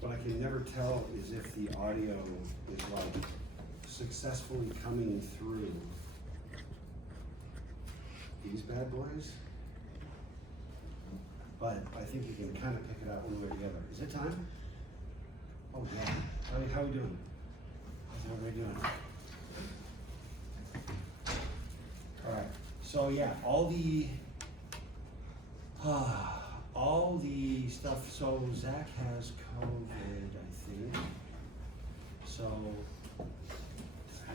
What I can never tell is if the audio is like successfully coming through these bad boys. But I think you can kind of pick it out one way or the other. Is it time? Oh yeah. How are we doing? How's everybody doing? All right. So yeah, all the stuff. So Zach has COVID, I think. So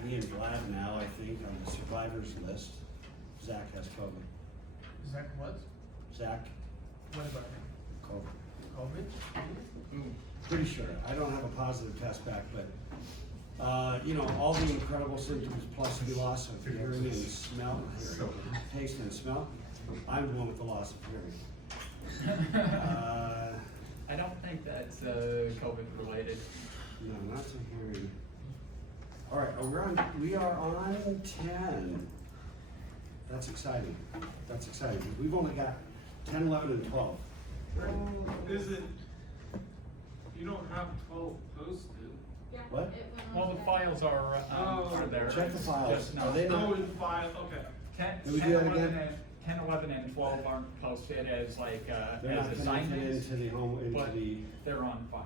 me and Vlad now, I think, on the survivors list. Zach has COVID. Zach what? Zach, What about him? COVID. COVID? Pretty sure. I don't have a positive test back, but you know, all the incredible symptoms plus the loss of hearing and smell, taste and smell. I'm the one with the loss of hearing. I don't think that's COVID related. No, not to hearing. All right, we are on 10. That's exciting. That's exciting. We've only got 10, 11, and 12. Is it, you don't have 12 posted? Yeah, What? it went Well, on the there. files are there. Check the files. Just Are not. they not? Oh, in file, okay. 10, Do we 10, do that 11, again? and 10, 11, and 12 aren't posted as like They're not as connected assignments, into the home, into but the, they're on file.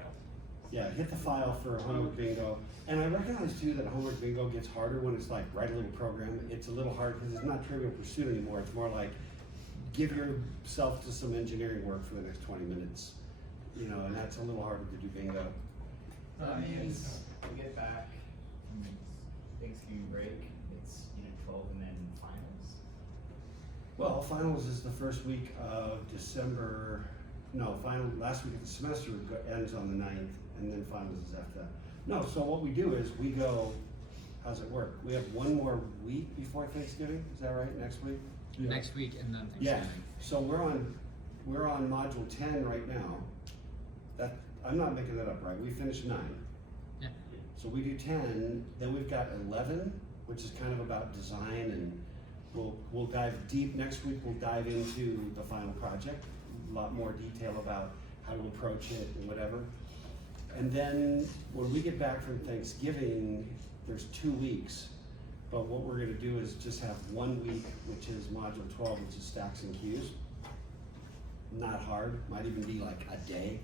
yeah, hit the file for homework bingo. And I recognize too that homework bingo gets harder when it's like write a little program. It's a little hard because it's not Trivial Pursuit anymore. It's more like give yourself to some engineering work for the next 20 minutes. You know, and that's a little harder to do bingo. That means we get back from Thanksgiving break, it's unit 12 and then finals. Well, finals is the first week of December. No, last week of the semester ends on the 9th, and then finals is after that. No, so what we do is we go, how's it work? We have one more week before Thanksgiving, is that right, next week? Next week and then Yeah, Thanksgiving. so we're on module 10 right now. I'm not making that up, right? We finished 9. Yeah. So we do 10, then we've got 11, which is kind of about design, and we'll dive deep. Next week we'll dive into the final project, a lot more detail about how to approach it and whatever. And then when we get back from Thanksgiving, there's 2 weeks. But what we're gonna do is just have 1 week, which is module 12, which is stacks and queues. Not hard, might even be like a day.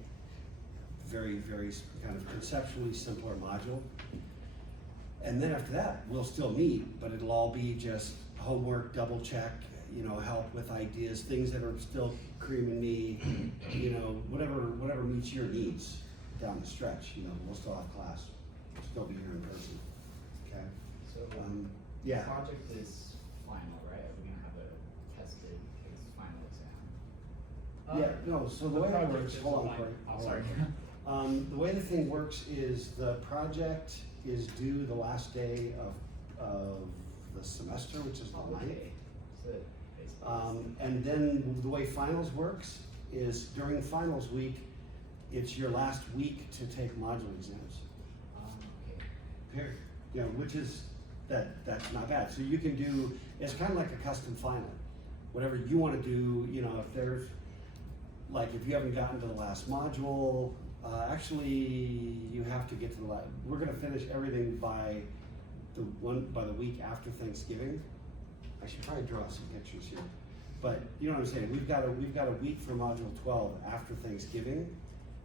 Very, very kind of conceptually simpler module. And then after that, we'll still meet, but it'll all be just homework, double check, you know, help with ideas, things that are still creaming me, you know, whatever meets your needs down the stretch, you know, we'll still have class, we'll still be here in person, okay? So Yeah. the project is final, right? Are we gonna have a tested case final exam? Yeah, no, so the way that project works, is hold on, like- Corey. Oh, hold sorry. on. The way the thing works is the project is due the last day of the semester, which is the 9th. Okay. So basically. And then the way finals works is during finals week, it's your last week to take module exams. Okay. Period. You know, which is, that's not bad. So you can do, it's kind of like a custom final. Whatever you want to do, you know, if there's, like if you haven't gotten to the last module, actually you have to get to the last, we're going to finish everything by the week after Thanksgiving. I should probably draw some pictures here. But you know what I'm saying, we've got a week for module 12 after Thanksgiving.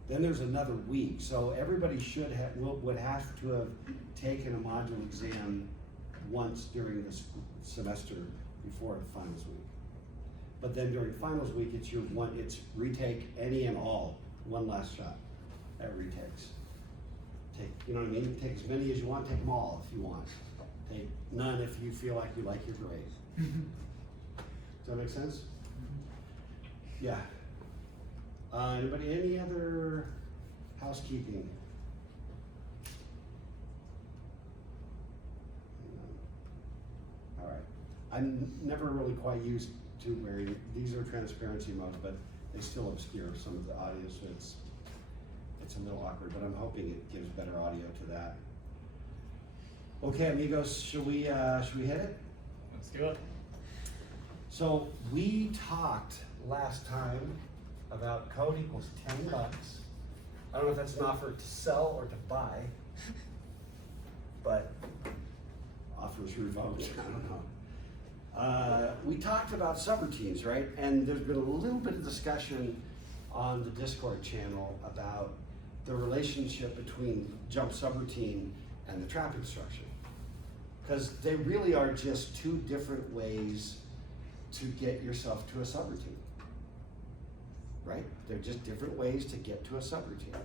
Then there's another week, so everybody would have to have taken a module exam once during this semester before the finals week. But then during finals week, it's retake any and all, one last shot at retakes. You know what I mean? Take as many as you want, take them all if you want. Take none if you feel like you like your grade. Does that make sense? Yeah. Anybody, any other housekeeping? All right. I'm never really quite used to wearing, these are transparency modes, but they still obscure some of the audio, so it's a little awkward, but I'm hoping it gives better audio to that. Okay, amigos, should we hit it? Let's do it. So we talked last time about code equals $10 I don't know if that's an offer to sell or to buy, but offers revoked, I don't know. We talked about subroutines, right? And there's been a little bit of discussion on the Discord channel about the relationship between jump subroutine and the trap instruction. Because they really are just two different ways to get yourself to a subroutine, right? They're just different ways to get to a subroutine.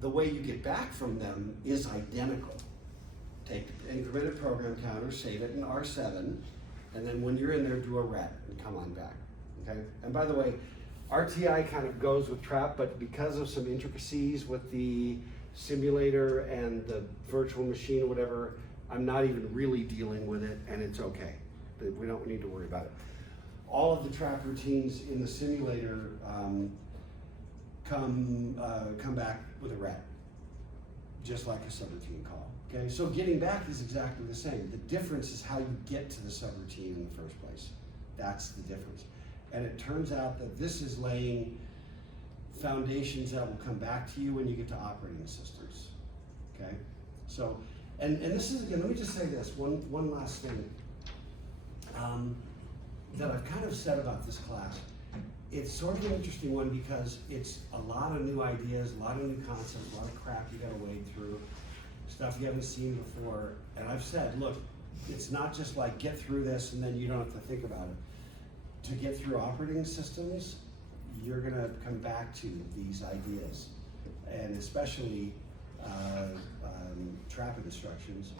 The way you get back from them is identical. Take the incremented program counter, save it in R7, and then when you're in there, do a ret and come on back, okay? And by the way, RTI kind of goes with trap, but because of some intricacies with the simulator and the virtual machine or whatever, I'm not even really dealing with it, and it's okay. We don't need to worry about it. All of the trap routines in the simulator come back with a ret, just like a subroutine call. Okay, so getting back is exactly the same. The difference is how you get to the subroutine in the first place. That's the difference. And it turns out that this is laying foundations that will come back to you when you get to operating systems. Okay, so and this is, again, let me just say this one last thing that I've kind of said about this class. It's sort of an interesting one because it's a lot of new ideas, a lot of new concepts, a lot of crap you gotta wade through, stuff you haven't seen before. And I've said, look, it's not just like get through this and then you don't have to think about it. To get through operating systems, you're gonna come back to these ideas, and especially trap instructions.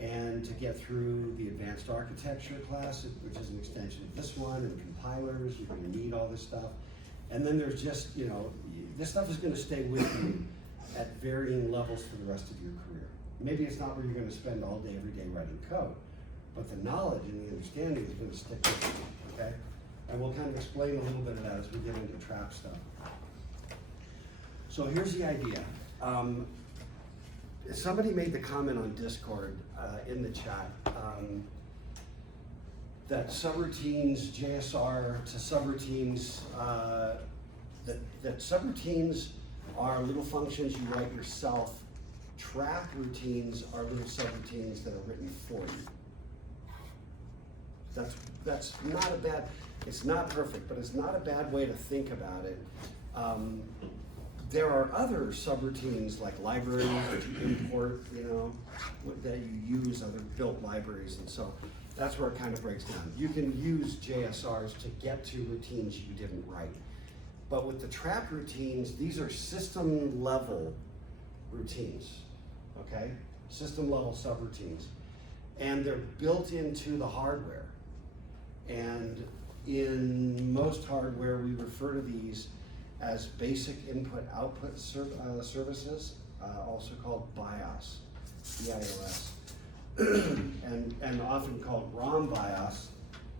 And to get through the advanced architecture class, which is an extension of this one, and compilers, you're gonna need all this stuff. And then there's just, you know, this stuff is gonna stay with you at varying levels for the rest of your career. Maybe it's not where you're gonna spend all day, every day writing code, but the knowledge and the understanding is gonna stick with you, okay? And we'll kind of explain a little bit of that as we get into trap stuff. So here's the idea. Somebody made the comment on Discord in the chat that subroutines, JSR to subroutines, that subroutines are little functions you write yourself. Trap routines are little subroutines that are written for you. That's not a bad, it's not perfect, but it's not a bad way to think about it. There are other subroutines like libraries that you import, you know, that you use, other built libraries, and so that's where it kind of breaks down. You can use JSRs to get to routines you didn't write. But with the trap routines, these are system level routines, okay? System level subroutines. And they're built into the hardware. And in most hardware, we refer to these as basic input-output services, also called BIOS, B-I-O-S, and often called ROM BIOS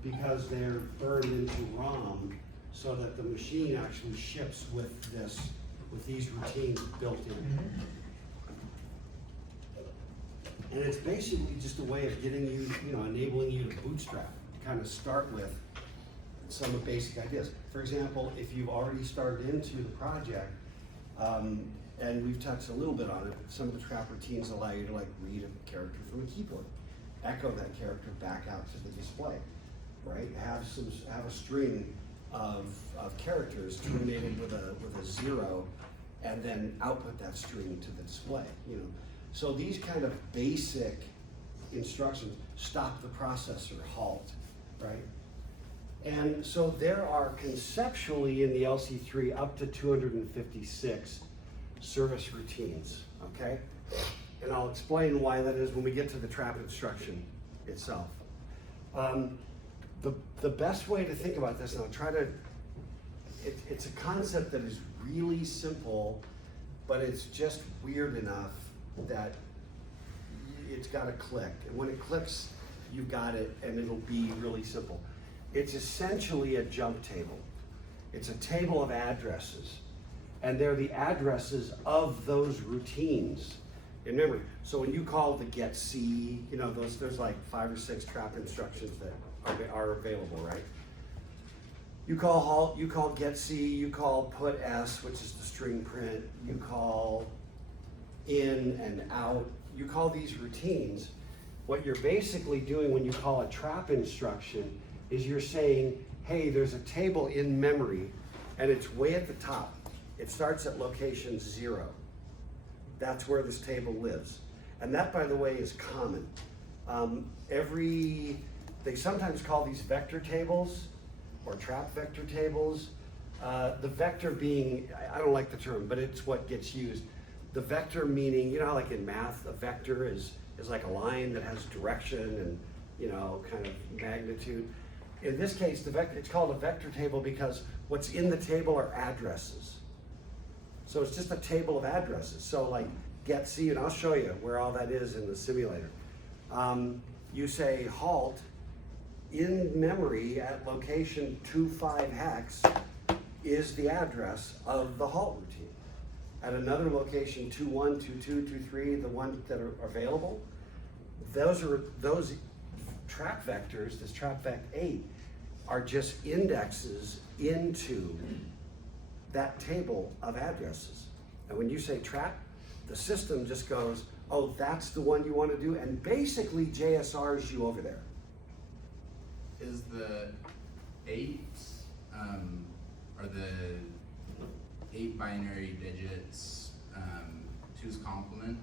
because they're burned into ROM so that the machine actually ships with these routines built in. And it's basically just a way of getting you, enabling you to bootstrap, kind of start with some of the basic ideas. For example, if you've already started into the project, and we've touched a little bit on it, some of the trap routines allow you to read a character from a keyboard, echo that character back out to the display, right? Have a string of characters terminated with a 0, and then output that string to the display. So these kind of basic instructions stop the processor, halt, right? And so there are conceptually in the LC3 up to 256 service routines, okay? And I'll explain why that is when we get to the trap instruction itself. The best way to think about this, and I'll try to, it's a concept that is really simple, but it's just weird enough that it's gotta click. And when it clicks, you got it, and it'll be really simple. It's essentially a jump table. It's a table of addresses, and they're the addresses of those routines. And remember, so when you call the get C, there's like 5 or 6 trap instructions that are available, right? You call halt, you call get C, you call put S, which is the string print, you call in and out, you call these routines. What you're basically doing when you call a trap instruction is you're saying, hey, there's a table in memory and it's way at the top. It starts at location 0. That's where this table lives. And that, by the way, is common. They sometimes call these vector tables or trap vector tables. The vector being, I don't like the term, but it's what gets used. The vector meaning, you know how like in math, a vector is like a line that has direction and, you know, kind of magnitude. In this case, it's called a vector table because what's in the table are addresses. So it's just a table of addresses. So like get C, and I'll show you where all that is in the simulator. You say halt in memory at location 25 hex is the address of the halt routine. At another location 21, 22, 23, the ones that are available, those trap vectors, this trap vec 8, are just indexes into that table of addresses. And when you say trap, the system just goes, oh, that's the one you want to do, and basically JSRs you over there. Is the 8, are the 8 binary digits 2's complement?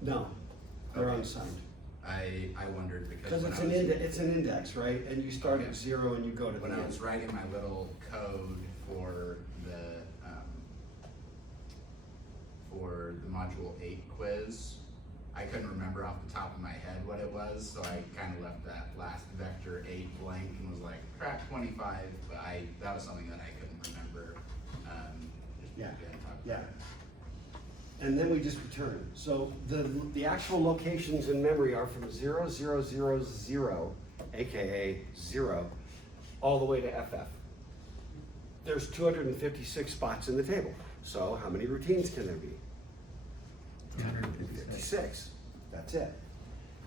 No, they're Okay. unsigned. I wondered Because because when it's an index, right? And you start Okay. at 0 and you go to when the I end. was writing my little code for the module 8 quiz, I couldn't remember off the top of my head what it was, so I kind of left that last vector 8 blank and was like track 25, but that was something that I couldn't remember. Yeah, talk yeah. about. And then we just return. So the actual locations in memory are from 0, 0, 0, 0, AKA 0, all the way to FF. There's 256 spots in the table. So how many routines can there be? 256. That's it.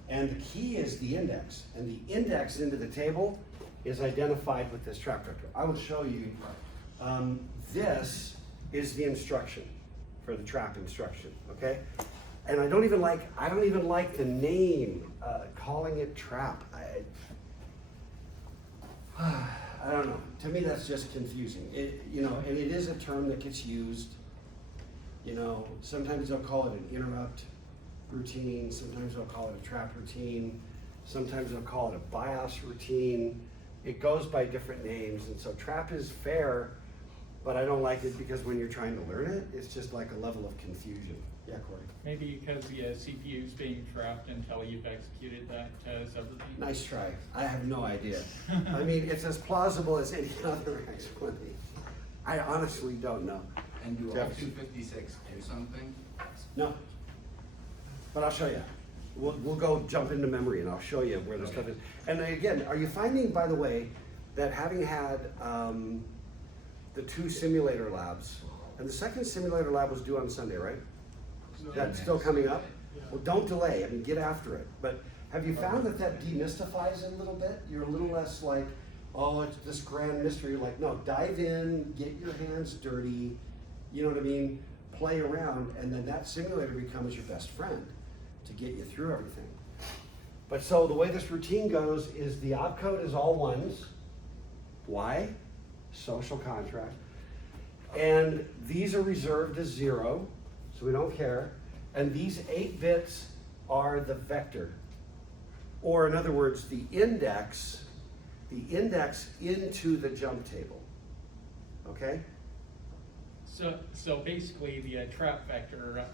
And the key is the index. And the index into the table is identified with this trap vector. I will show you. This is the instruction for the trap instruction, okay? And I don't even like the name, calling it trap. I don't know. To me, that's just confusing. And it is a term that gets used. Sometimes they'll call it an interrupt routine. Sometimes they'll call it a trap routine. Sometimes they'll call it a BIOS routine. It goes by different names, and so trap is fair, but I don't like it because when you're trying to learn it, it's just like a level of confusion. Yeah, Corey. Maybe because the CPU is being trapped until you've executed that subroutine. Nice try. I have no idea. I mean, it's as plausible as any other explanation. I honestly don't know. And do all Jeff. 256 do something? No. But I'll show you. We'll go jump into memory and I'll show you where the stuff is. And again, are you finding, by the way, that having had the 2 simulator labs, and the second simulator lab was due on Sunday, right? That's still coming up? Well, don't delay. I mean, get after it. But have you found that demystifies it a little bit? You're a little less like, oh, it's this grand mystery. You're like, no, dive in, get your hands dirty, you know what I mean? Play around, and then that simulator becomes your best friend to get you through everything. But so the way this routine goes is the opcode is all ones. Why? Social contract. And these are reserved as 0, so we don't care. And these 8 bits are the vector. Or in other words, the index into the jump table. Okay? So basically, the trap vector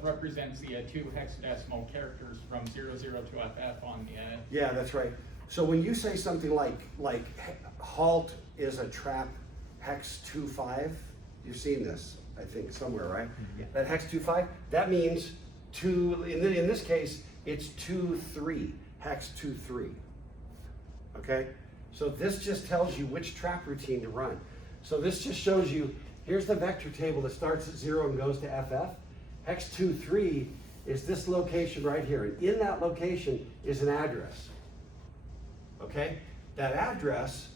represents the 2 hexadecimal characters from 00 to FF on the. Yeah, that's right. So when you say something like halt is a trap hex 25, you've seen this, I think, somewhere, right? Yeah. That hex 25, that means in this case, it's 2-3, hex 2-3. Okay? So this just tells you which trap routine to run. So this just shows you, here's the vector table that starts at 0 and goes to FF. Hex 2-3 is this location right here. And in that location is an address. okay? That address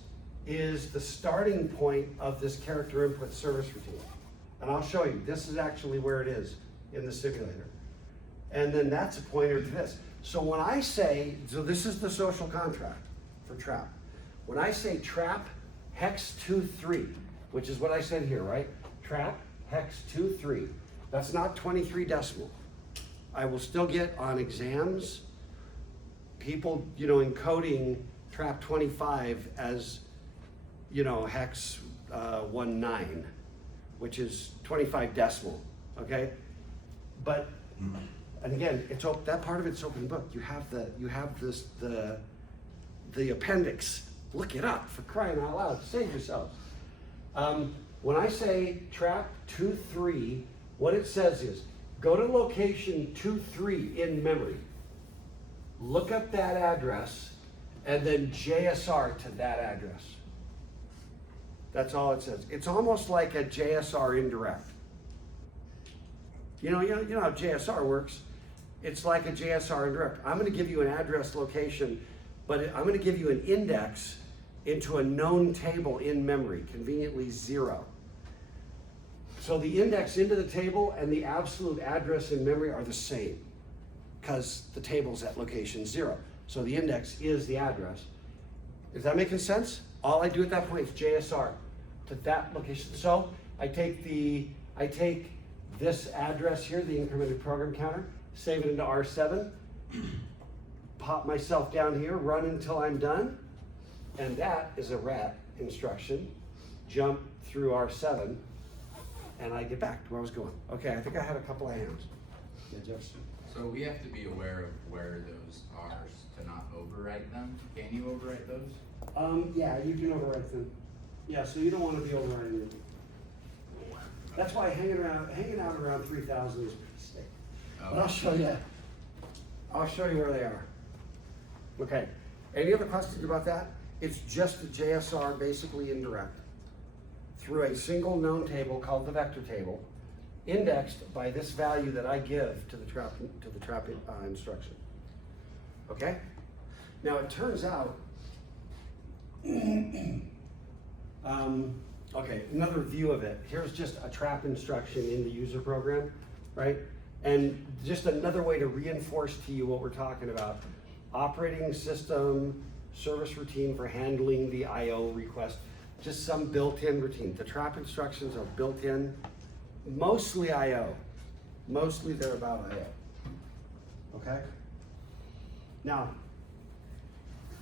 is the starting point of this character input service routine. And I'll show you, this is actually where it is in the simulator. And then that's a pointer to this. So when I say, so this is the social contract for trap. When I say trap hex 23, which is what I said here, right? Trap hex 23, that's not 23 decimal. I will still get on exams, people, encoding trap 25 as, hex 19, which is 25 decimal, okay? But, and again, that part of it's open book. You have the appendix. Look it up, for crying out loud, save yourselves. When I say trap 23, what it says is, go to location 23 in memory, look up that address, and then JSR to that address. That's all it says. It's almost like a JSR indirect. You know how JSR works? It's like a JSR indirect. I'm going to give you an address location, but I'm going to give you an index into a known table in memory, conveniently 0. So the index into the table and the absolute address in memory are the same, because the table's at location 0. So the index is the address. Is that making sense? All I do at that point is JSR to that location. So I take this address here, the incremented program counter, save it into R7, pop myself down here, run until I'm done, and that is a rat instruction. Jump through R7, and I get back to where I was going. Okay, I think I had a couple of hands. Yeah, Jeff? So we have to be aware of where those are to not overwrite them. Can you overwrite those? Yeah, you can overwrite them. Yeah, so you don't want to be overwriting them. That's why hanging out around 3,000 is pretty safe. But I'll show you. I'll show you where they are. Okay. Any other questions about that? It's just a JSR, basically indirect, through a single known table called the vector table, indexed by this value that I give to the trap instruction. Okay. Now it turns out. Okay, another view of it. Here's just a trap instruction in the user program, right? And just another way to reinforce to you what we're talking about. Operating system service routine for handling the IO request. Just some built-in routine. The trap instructions are built in, mostly IO. Mostly they're about IO, okay? Now,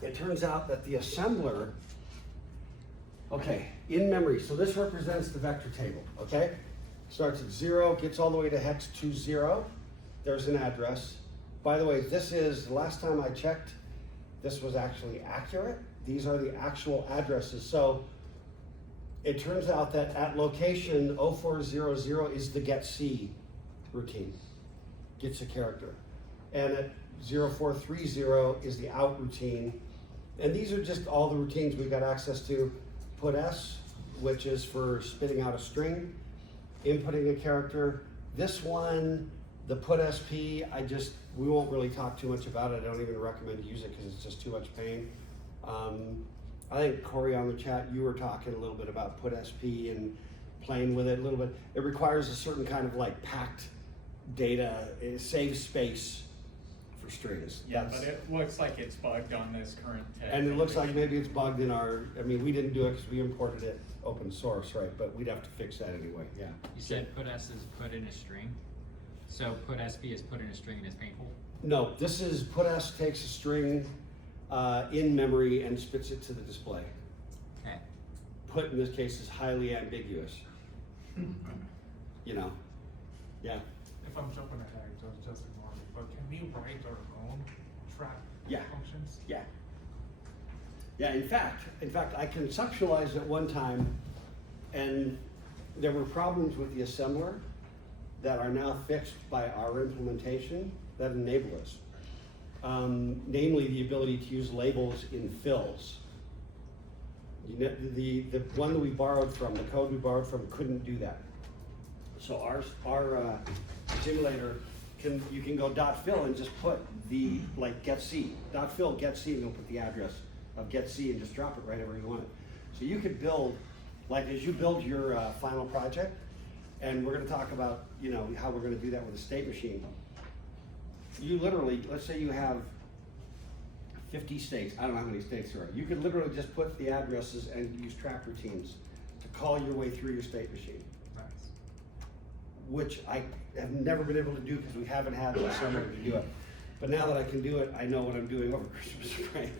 it turns out that the assembler, okay, in memory, so this represents the vector table, okay? Starts at 0, gets all the way to hex 20. There's an address. By the way, this is, the last time I checked, this was actually accurate. These are the actual addresses. So it turns out that at location 0400 is the getC routine, gets a character. And at 0430 is the out routine. And these are just all the routines we've got access to. Put S, which is for spitting out a string, inputting a character. This one, the put SP, we won't really talk too much about it. I don't even recommend to use it because it's just too much pain. I think Corey on the chat, you were talking a little bit about put SP and playing with it a little bit. It requires a certain kind of like packed data, it saves space for strings. Yeah, but it looks like it's bugged on this current tech. And it looks like maybe it's bugged in we didn't do it because we imported it open source, right? But we'd have to fix that anyway, yeah. You said put S is put in a string. So put SP is put in a string and is painful? No, this is put S takes a string in memory and spits it to the display. Okay. Put in this case is highly ambiguous. Yeah. If I'm jumping ahead, just ignore me, but can we write our own trap functions? Yeah, in fact, I conceptualized it one time, and there were problems with the assembler that are now fixed by our implementation that enable us. Namely, the ability to use labels in fills. The one that we borrowed from, the code we borrowed from, couldn't do that. So our simulator you can go .fill and just put the getC, .fill getC, and you'll put the address of get C and just drop it right where you want it. So you could build, like as you build your final project, and we're gonna talk about, you know, how we're gonna do that with a state machine. You literally, let's say you have 50 states, I don't know how many states there are. You could literally just put the addresses and use trap routines to call your way through your state machine, Nice. which I have never been able to do because we haven't had the summer to do it. But now that I can do it, I know what I'm doing over Christmas break.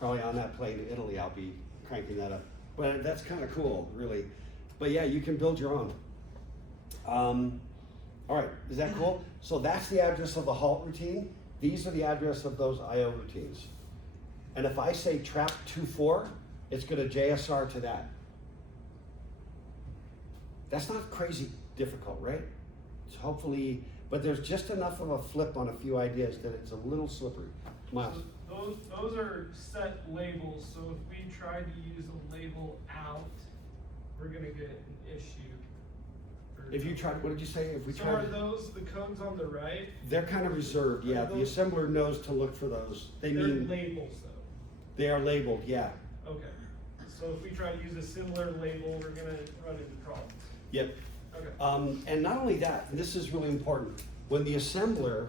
Probably on that plane to Italy, I'll be cranking that up. But that's kind of cool, really. But yeah, you can build your own. All right, is that cool? So that's the address of the halt routine. These are the address of those IO routines. And if I say trap 24, it's gonna JSR to that. That's not crazy difficult, right? It's hopefully, but there's just enough of a flip on a few ideas that it's a little slippery. Miles? So those are set labels, so if we try to use a label out, we're gonna get an issue. If you try, what did you say? If we So try are to, those the codes on the right? they're kind of reserved, yeah. The assembler knows to look for those. They They're mean, labels though. they are labeled, yeah. Okay. So if we try to use a similar label, we're gonna run into problems. Yep. Okay. And not only that, and this is really important, when the assembler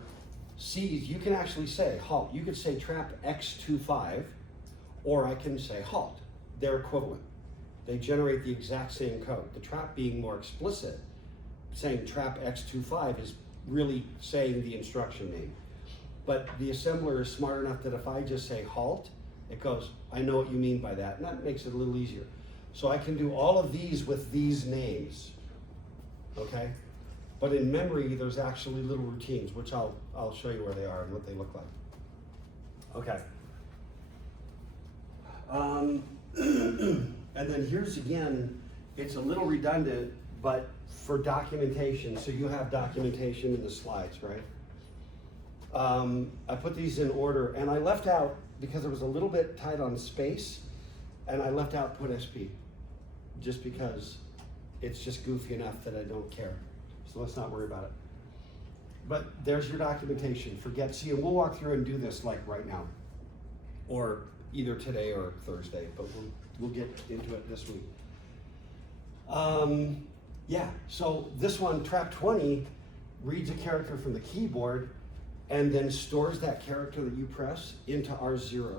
sees, you can actually say halt. You could say trap X25, or I can say halt. They're equivalent. They generate the exact same code. The trap being more explicit, saying trap X25 is really saying the instruction name. But the assembler is smart enough that if I just say halt, it goes, I know what you mean by that, and that makes it a little easier. So I can do all of these with these names, okay? But in memory, there's actually little routines, which I'll show you where they are and what they look like. Okay. And then here's again, it's a little redundant, but for documentation, so you have documentation in the slides, right? I put these in order, and I left out, because it was a little bit tight on space, and I left out put SP, just because it's just goofy enough that I don't care. So let's not worry about it. But there's your documentation for get C, and we'll walk through and do this like right now, or either today or Thursday, but we'll get into it this week. Yeah, so this one, trap 20, reads a character from the keyboard and then stores that character that you press into R0.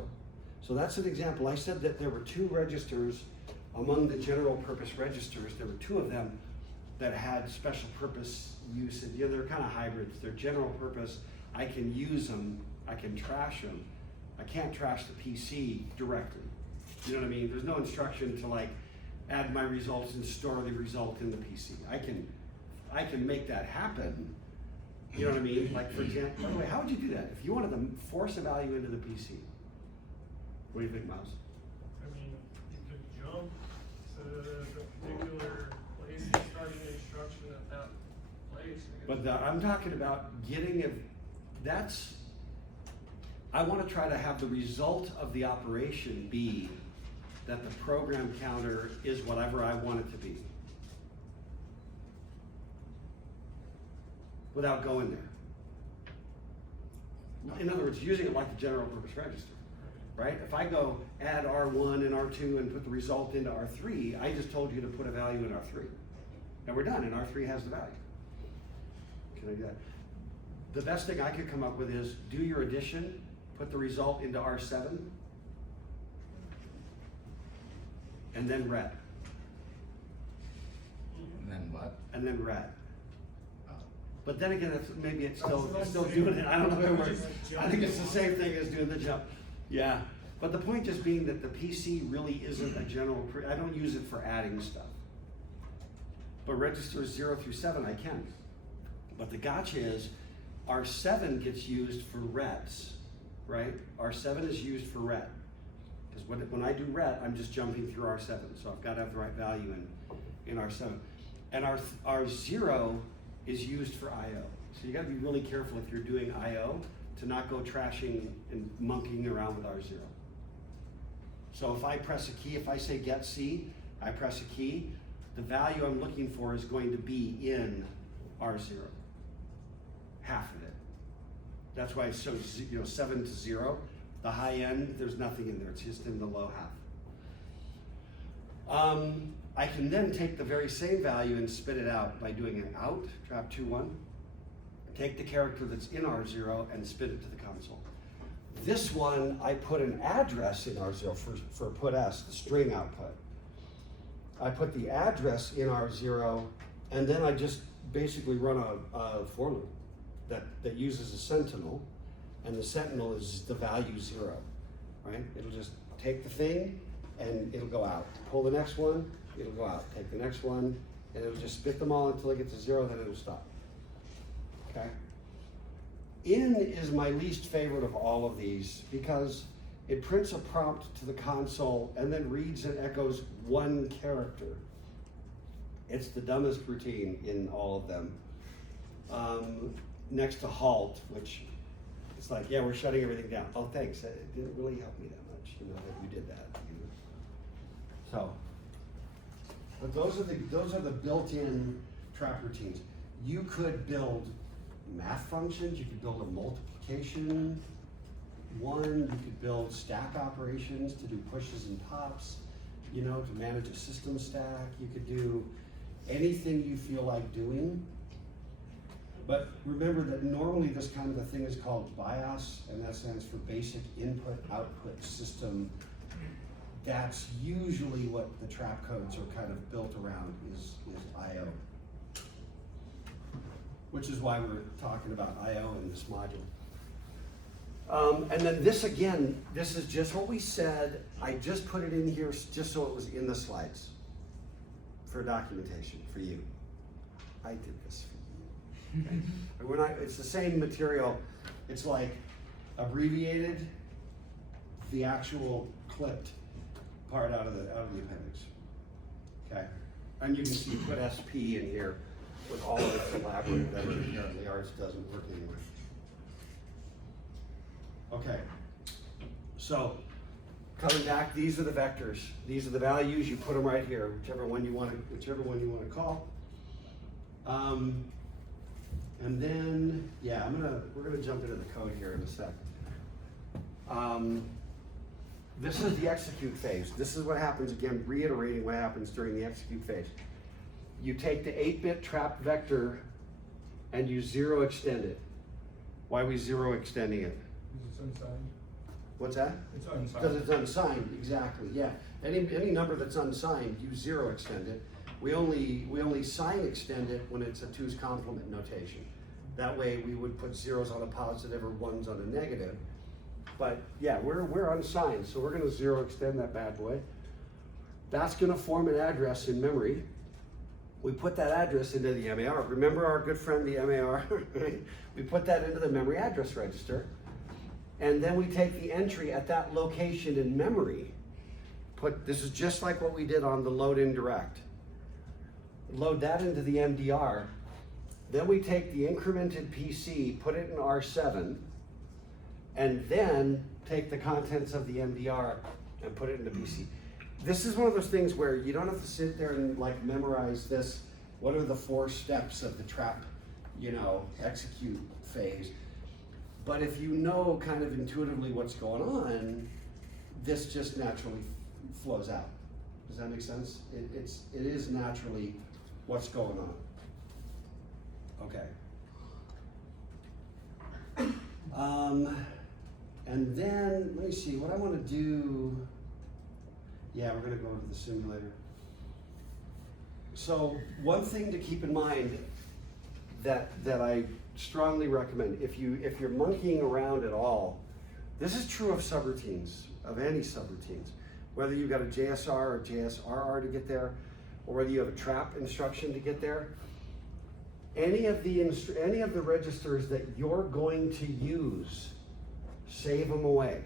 So that's an example. I said that there were two registers among the general purpose registers. There were two of them that had special purpose use. And, you know, they're kind of hybrids. They're general purpose. I can use them. I can trash them. I can't trash the PC directly. You know what I mean? There's no instruction to like add my results and store the result in the PC. I can make that happen. You know what I mean? Like for example, by the way, how would you do that? If you wanted to force a value into the PC, what do you think, Miles? I mean, you could jump to the particular place and start an instruction at that place. But I'm talking about getting it, I want to try to have the result of the operation be that the program counter is whatever I want it to be, without going there. In other words, using it like the general purpose register, right? If I go add R1 and R2 and put the result into R3, I just told you to put a value in R3. And we're done, and R3 has the value. Can I do that? The best thing I could come up with is do your addition, put the result into R7, and then ret. And then what? And then ret. Oh. But then again, maybe it's still doing it. I don't know if it works. I think it's the same thing as doing the jump. Yeah. But the point just being that the PC really isn't a general, I don't use it for adding stuff. But registers 0 through 7 I can. But the gotcha is R7 gets used for rets, right? R7 is used for ret. Because when I do ret, I'm just jumping through R7. So I've got to have the right value in R7. And R0 is used for IO. So you got to be really careful if you're doing IO to not go trashing and monkeying around with R0. So if I press a key, if I say get C, I press a key, the value I'm looking for is going to be in R0, half of it. That's why it's so, 7 to 0. The high end, there's nothing in there, it's just in the low half. I can then take the very same value and spit it out by doing an out, trap 2-1, take the character that's in R0 and spit it to the console. This one, I put an address in R0 for put S, the string output. I put the address in R0, and then I just basically run a for loop that uses a sentinel, and the sentinel is the value 0, right? It'll just take the thing, and it'll go out. Pull the next one, it'll go out. Take the next one, and it'll just spit them all until it gets to 0, then it'll stop. Okay? In is my least favorite of all of these because it prints a prompt to the console and then reads and echoes one character. It's the dumbest routine in all of them. Next to halt, which it's like, yeah, we're shutting everything down. Oh, thanks. It didn't really help me that much, you know, that you did that. You know? So, but those are the built-in trap routines. You could build math functions, you could build a multiplication one, you could build stack operations to do pushes and pops, you know, to manage a system stack. You could do anything you feel like doing. But remember that normally this kind of a thing is called BIOS, and that stands for Basic Input-Output System. That's usually what the trap codes are kind of built around is I/O. Which is why we're talking about I/O in this module. And then this again, this is just what we said. I just put it in here just so it was in the slides for documentation for you. I did this for you. Okay? And we're not, it's the same material. It's like abbreviated the actual clipped part out of the appendix. Okay? And you can see put SP in here with all of its elaborate, that apparently ours doesn't work anymore. Okay, so coming back, these are the vectors. These are the values. You put them right here, whichever one you want to call. And then, yeah, we're gonna jump into the code here in a sec. This is the execute phase. This is what happens, again, reiterating what happens during the execute phase. You take the 8-bit trap vector and you 0 extend it. Why are we 0 extending it? It's unsigned. What's that? It's unsigned. Because it's unsigned, exactly, yeah. Any number that's unsigned, you 0 extend it. We only sign extend it when it's a 2's complement notation. That way we would put 0s on a positive or 1s on a negative. But yeah, we're unsigned, so we're gonna 0 extend that bad boy. That's gonna form an address in memory. We put that address into the MAR. Remember our good friend, the MAR? We put that into the memory address register. And then we take the entry at that location in memory. This is just like what we did on the load indirect. Load that into the MDR. Then we take the incremented PC, put it in R7, and then take the contents of the MDR and put it into PC. This is one of those things where you don't have to sit there and like memorize this. What are the 4 steps of the trap, you know, execute phase? But if you know kind of intuitively what's going on, this just naturally flows out. Does that make sense? It is naturally what's going on. Okay. And then let me see what I want to do. Yeah, we're going to go to the simulator. So one thing to keep in mind that I strongly recommend, if you're monkeying around at all, this is true of subroutines, of any subroutines, whether you've got a JSR or JSRR to get there, or whether you have a trap instruction to get there. Any of the registers that you're going to use, save them away.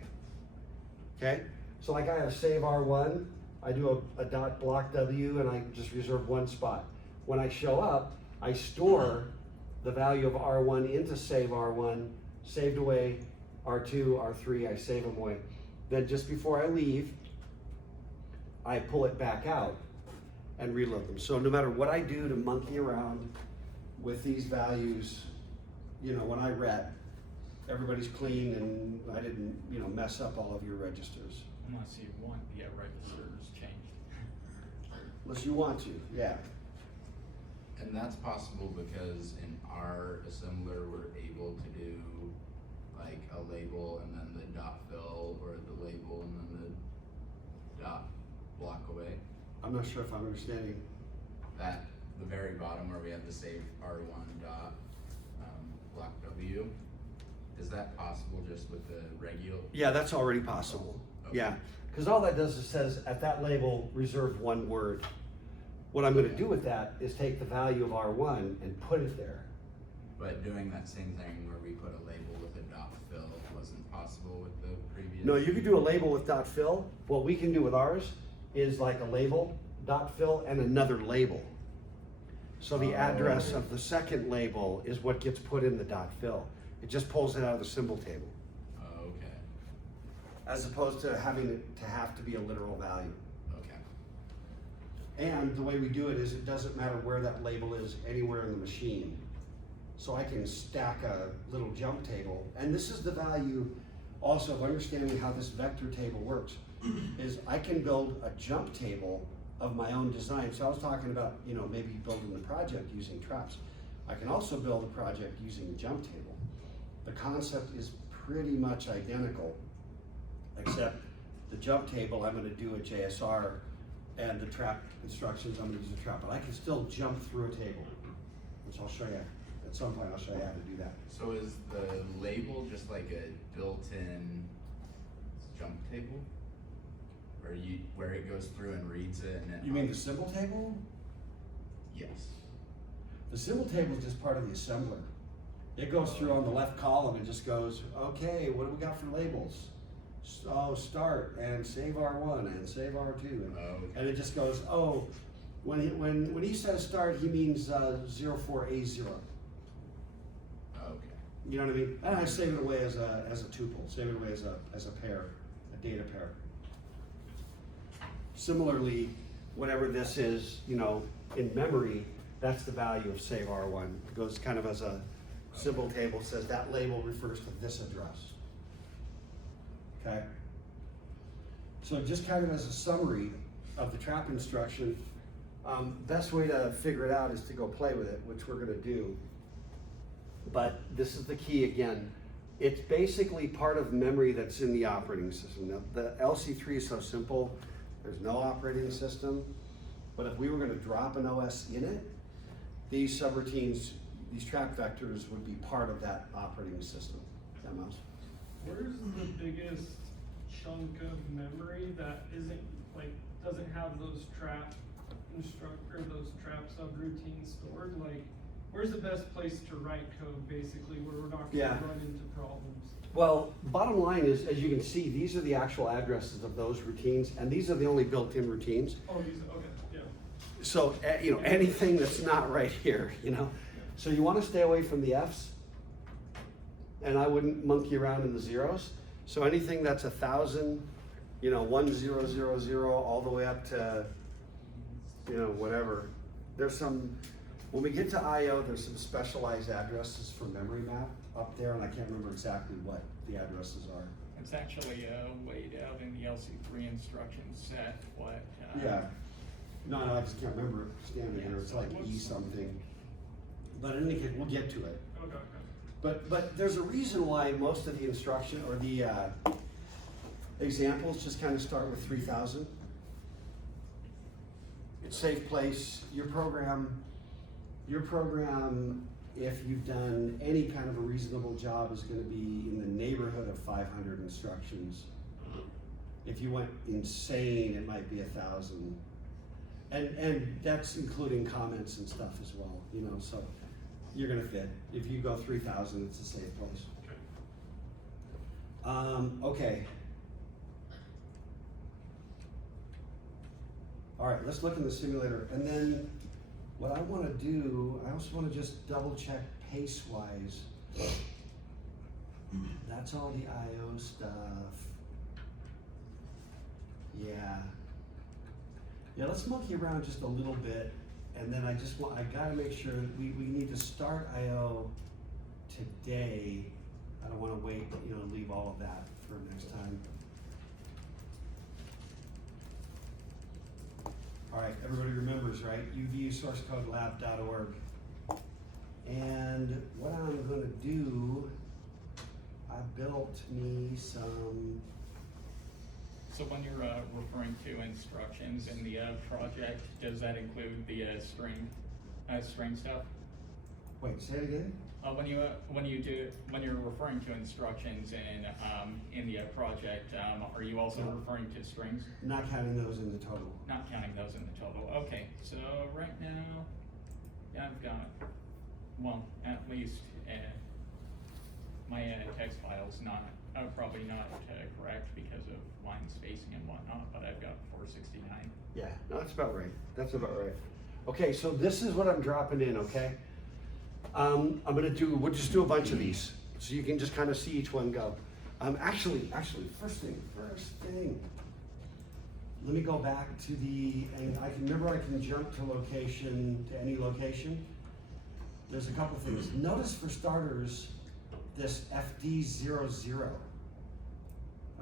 Okay? So like I have save R1, I do a dot block W and I just reserve 1 spot. When I show up, I store the value of R1 into save R1, saved away R2, R3, I save them away. Then just before I leave, I pull it back out and reload them. So no matter what I do to monkey around with these values, you know, when I ret, everybody's clean and I didn't, you know, mess up all of your registers. Unless you want the registers changed. Unless you want to, yeah. And that's possible because in our assembler, we're able to do like a label and then the dot fill, or the label and then the dot block away. I'm not sure if I'm understanding. That, the very bottom where we have the save R1 dot block W, is that possible just with the regular? Yeah, that's already possible. Okay. Yeah, because all that does is says at that label, reserve one word. What I'm gonna do with that is take the value of R1 and put it there. But doing that same thing where we put a label with a dot fill wasn't possible with the previous? No, you could do a label with dot fill. What we can do with ours is like a label, dot fill, and another label. So the address of the second label is what gets put in the dot fill. It just pulls it out of the symbol table, Okay, as opposed to having it to have to be a literal value. okay. And the way we do it is it doesn't matter where that label is anywhere in the machine. So I can stack a little jump table, and this is the value also of understanding how this vector table works, is I can build a jump table of my own design. So I was talking about, you know, maybe building the project using traps. I can also build a project using a jump table. The concept is pretty much identical, except the jump table, I'm gonna do a JSR, and the trap instructions, I'm gonna use a trap, but I can still jump through a table, which I'll show you. At some point, I'll show you how to do that. So is the label just like a built-in jump table? Where it goes through and reads it and then? You mean the symbol table? Yes. The symbol table is just part of the assembler. It goes through on the left column and just goes, okay, what do we got for labels? Oh, start and save R1 and save R2. And it just goes, oh, when he says start, he means 04A0. Okay. You know what I mean? And I save it away as a tuple, save it away as a pair, a data pair. Similarly, whatever this is, you know, in memory, that's the value of save R1. It goes kind of as a symbol table, says that label refers to this address. Okay? So just kind of as a summary of the trap instruction, best way to figure it out is to go play with it, which we're gonna do. But this is the key again. It's basically part of memory that's in the operating system. Now, the LC3 is so simple, there's no operating system, but if we were gonna drop an OS in it, these subroutines, these trap vectors would be part of that operating system. Is that mouse? Where's the biggest chunk of memory that isn't, like, doesn't have those trap those trap subroutines stored? Like, where's the best place to write code, basically, where we're not gonna run into problems? Well, bottom line is, as you can see, these are the actual addresses of those routines, and these are the only built-in routines. Oh, these, okay, yeah. So, you know, anything that's not right here, you know? So you wanna stay away from the Fs, and I wouldn't monkey around in the zeros. So anything that's 1,000, you know, 1000, all the way up to, you know, whatever. There's some, when we get to IO, there's some specialized addresses for memory map up there, and I can't remember exactly what the addresses are. It's actually laid out in the LC3 instruction set, what? Yeah. No, I just can't remember it standing here. It's like E something. But in any case, we'll get to it. Okay. But there's a reason why most of the instruction or the examples just kind of start with 3000. It's safe place. Your program, if you've done any kind of a reasonable job, is going to be in the neighborhood of 500 instructions. If you went insane, it might be 1,000. And that's including comments and stuff as well, you know, so you're gonna fit. If you go 3000, it's a safe place. Okay. All right, let's look in the simulator. And then what I wanna do, I also wanna just double check pace-wise. That's all the IO stuff. Yeah. Yeah, let's monkey around just a little bit, and then I gotta make sure that we need to start IO today. I don't wanna wait, leave all of that for next time. All right, everybody remembers, right? UVU sourcecodelab.org. And what I'm gonna do, I built me some, So when you're referring to instructions in the project, does that include the string stuff? wait, say it again? When you're referring to instructions in the project, are you also No. referring to strings? Not counting those in the total. Not counting those in the total. Okay, so right now, I've got, well, at least my text file's not probably not correct because of line spacing and whatnot, but I've got 469. Yeah, no, that's about right. That's about right. Okay, so this is what I'm dropping in, okay? We'll just do a bunch of these, so you can just kind of see each one go. Actually, first thing, let me go back to and I can jump to any location. There's a couple things. Notice for starters, this FD00,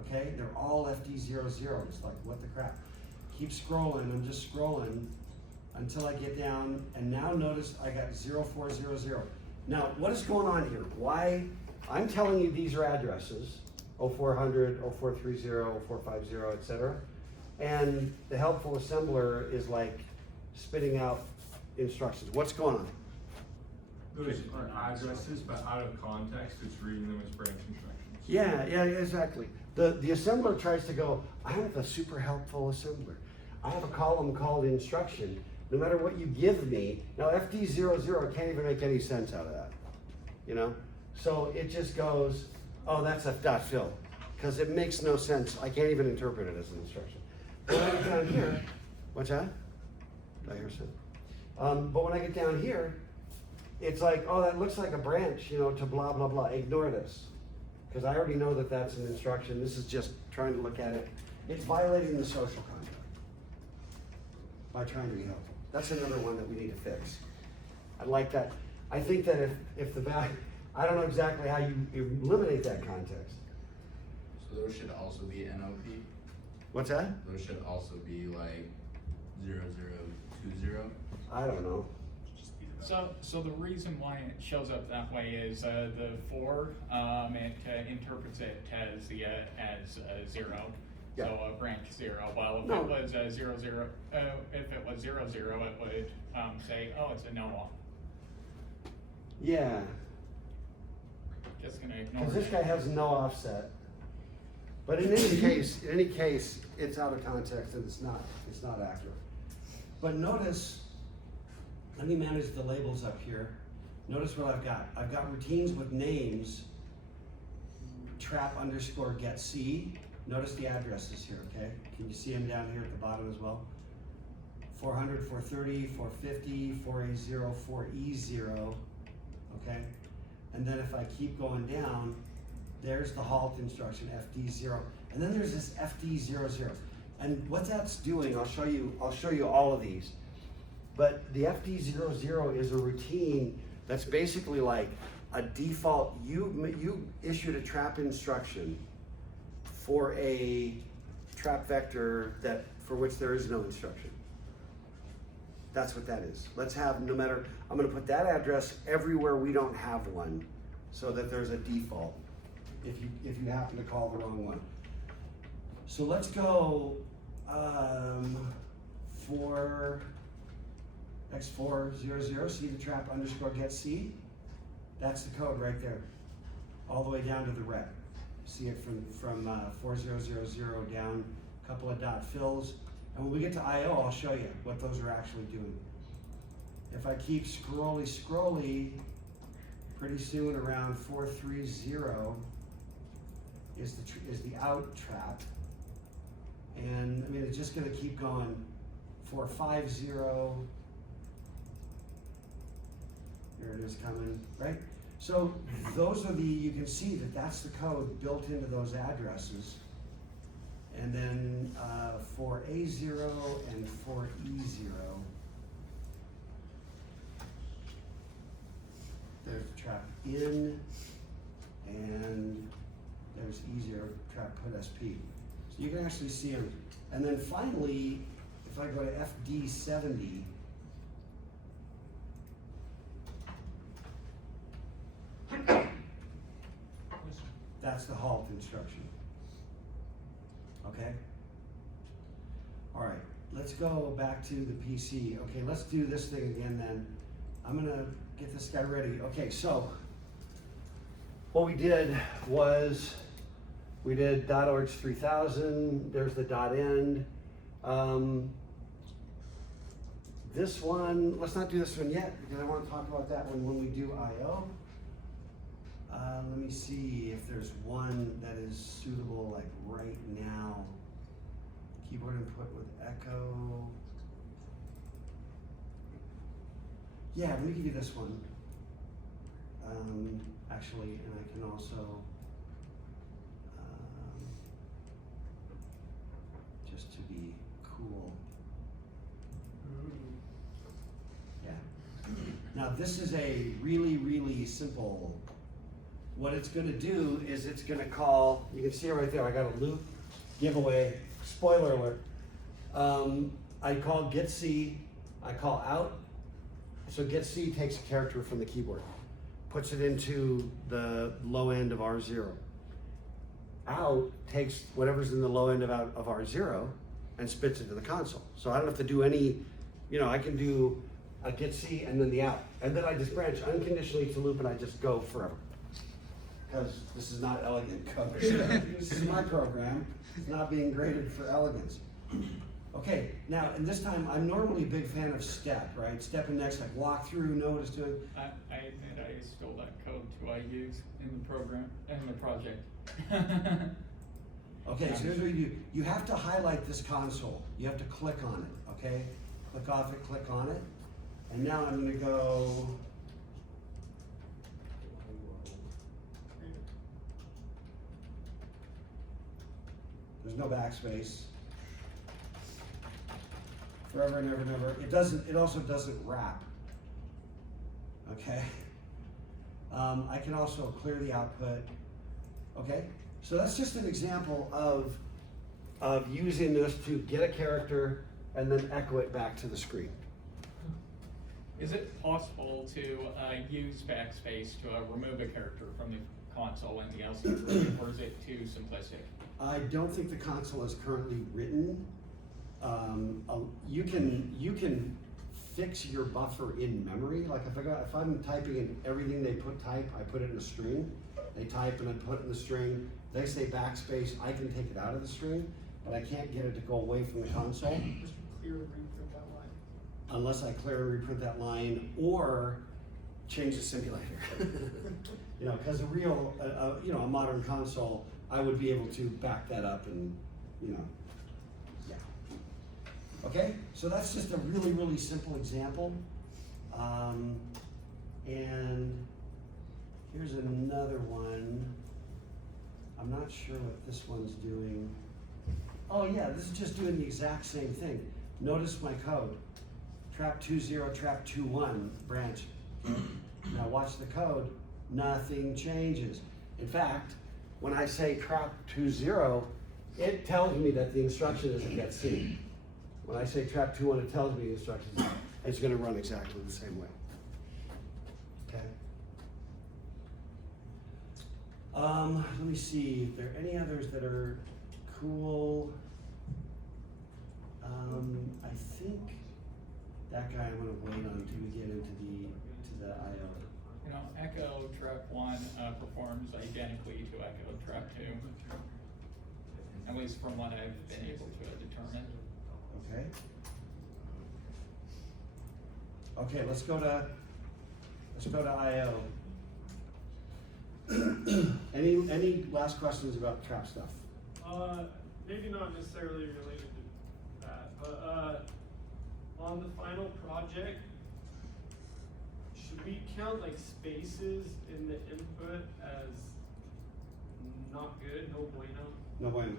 okay? They're all FD00, it's like, what the crap? Keep scrolling, I'm just scrolling until I get down, and now notice I got 0400. Now, what is going on here? Why? I'm telling you these are addresses, 0400, 0430, 0450, etc. And the helpful assembler is like spitting out instructions. What's going on? Those are addresses, but out of context, it's reading them as branch instructions. Yeah, exactly. The assembler tries to go, I have a super helpful assembler. I have a column called instruction. No matter what you give me, now FD00 can't even make any sense out of that, So it just goes, oh, that's f.fill, because it makes no sense. I can't even interpret it as an instruction. When I get down here, what's that? Did I hear something? But when I get down here, it's like, oh, that looks like a branch, to blah, blah, blah. Ignore this, because I already know that that's an instruction. This is just trying to look at it. It's violating the social contract by trying to be helpful. That's another one that we need to fix. I like that. I think that if the value, I don't know exactly how you eliminate that context. So those should also be NOP? What's that? Those should also be like 0020? I don't know. So the reason why it shows up that way is the 4 it interprets it as as 0. Yeah. So branch 0. Well, if No. it was 00, if it was 00, it would say, oh, it's a no off. Yeah, Just gonna ignore because this it. guy has no offset. But in any case, it's out of context and it's not accurate. But notice, let me manage the labels up here. Notice what I've got. I've got routines with names, trap underscore get C. Notice the addresses here, okay? Can you see them down here at the bottom as well? 400, 430, 450, 4A0, 4E0, okay? And then if I keep going down, there's the halt instruction, FD0. And then there's this FD00. And what that's doing, I'll show you all of these. But the FD00 is a routine that's basically like a default, you issued a trap instruction for a trap vector for which there is no instruction. That's what that is. Let's have, I'm gonna put that address everywhere we don't have one, so that there's a default, if you happen to call the wrong one. So let's go for X400, see the trap underscore get C? That's the code right there, all the way down to the rec. See it from 4000 down, a couple of dot fills. And when we get to IO, I'll show you what those are actually doing. If I keep scrolly, pretty soon around 430 is the out trap. And I mean, it's just gonna keep going. 450, there it is coming, right? So those are you can see that that's the code built into those addresses. And then for A0 and for E0, there's the trap in and there's easier trap put SP. So you can actually see them. And then finally, if I go to FD70, that's the halt instruction. Okay? All right, let's go back to the PC. Okay, let's do this thing again then. I'm gonna get this guy ready. Okay, so what we did was we did .org 3000, there's the .end. This one, let's not do this one yet because I want to talk about that one when we do I/O. Let me see if there's one that is suitable like right now. Keyboard input with echo. Yeah, let me give you this one. Actually, and I can also, just to be cool. Yeah. Now this is a really, really simple. What it's gonna do is it's gonna call, you can see it right there, I got a loop, giveaway, spoiler alert. I call get C, I call out. So get C takes a character from the keyboard, puts it into the low end of R0. Out takes whatever's in the low end of R0 and spits it to the console. So I don't have to do any, I can do a get C and then the out. And then I just branch unconditionally to loop and I just go forever. Because this is not elegant code. This is my program. It's not being graded for elegance. Okay, now, and this time, I'm normally a big fan of step, right? Step and next, like walk through, know what it's doing. I admit I stole that code to I use in the program, in the project. Okay, so here's what you do. You have to highlight this console. You have to click on it, okay? Click off it, click on it. And now I'm gonna go, there's no backspace. Forever and ever and ever. It also doesn't wrap. Okay. I can also clear the output. Okay. So that's just an example of using this to get a character and then echo it back to the screen. Is it possible to use backspace to remove a character from the console and the LCD version, or is it too simplistic? I don't think the console is currently written. You can fix your buffer in memory. Like if I'm typing in everything they type, I put it in a string. They type and I put it in the string. They say backspace, I can take it out of the string, but I can't get it to go away from the console. Just clear and reprint that line. Unless I clear and reprint that line or change the simulator. Because a real, a modern console, I would be able to back that up and, yeah. Okay, so that's just a really, really simple example. And here's another one. I'm not sure what this one's doing. Oh yeah, this is just doing the exact same thing. Notice my code. Trap 2.0, trap 2.1 branch. Now watch the code, nothing changes. In fact, when I say trap 2.0, it tells me that the instruction is a get C. When I say trap 2.1, it tells me the instructions. It's gonna run exactly the same way. Okay. Let me see, if there are any others that are cool. I think that guy I'm gonna wait on until we get into the I/O. Echo trap 1 performs identically to Echo trap 2. At least from what I've been able to determine. Okay. Okay, let's go to I/O. Any last questions about trap stuff? Maybe not necessarily related to that, but on the final project, should we count like spaces in the input as not good, no bueno? No bueno.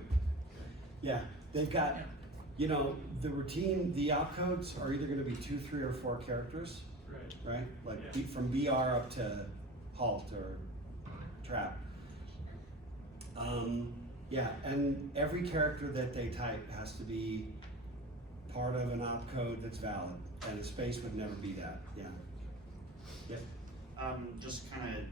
Yeah, they've got, the routine, the opcodes are either gonna be 2, 3, or 4 characters, Right. right? Like Yeah. from BR up to halt or trap. Yeah, and every character that they type has to be part of an opcode that's valid, and a space would never be that, yeah. Yep. Just kind of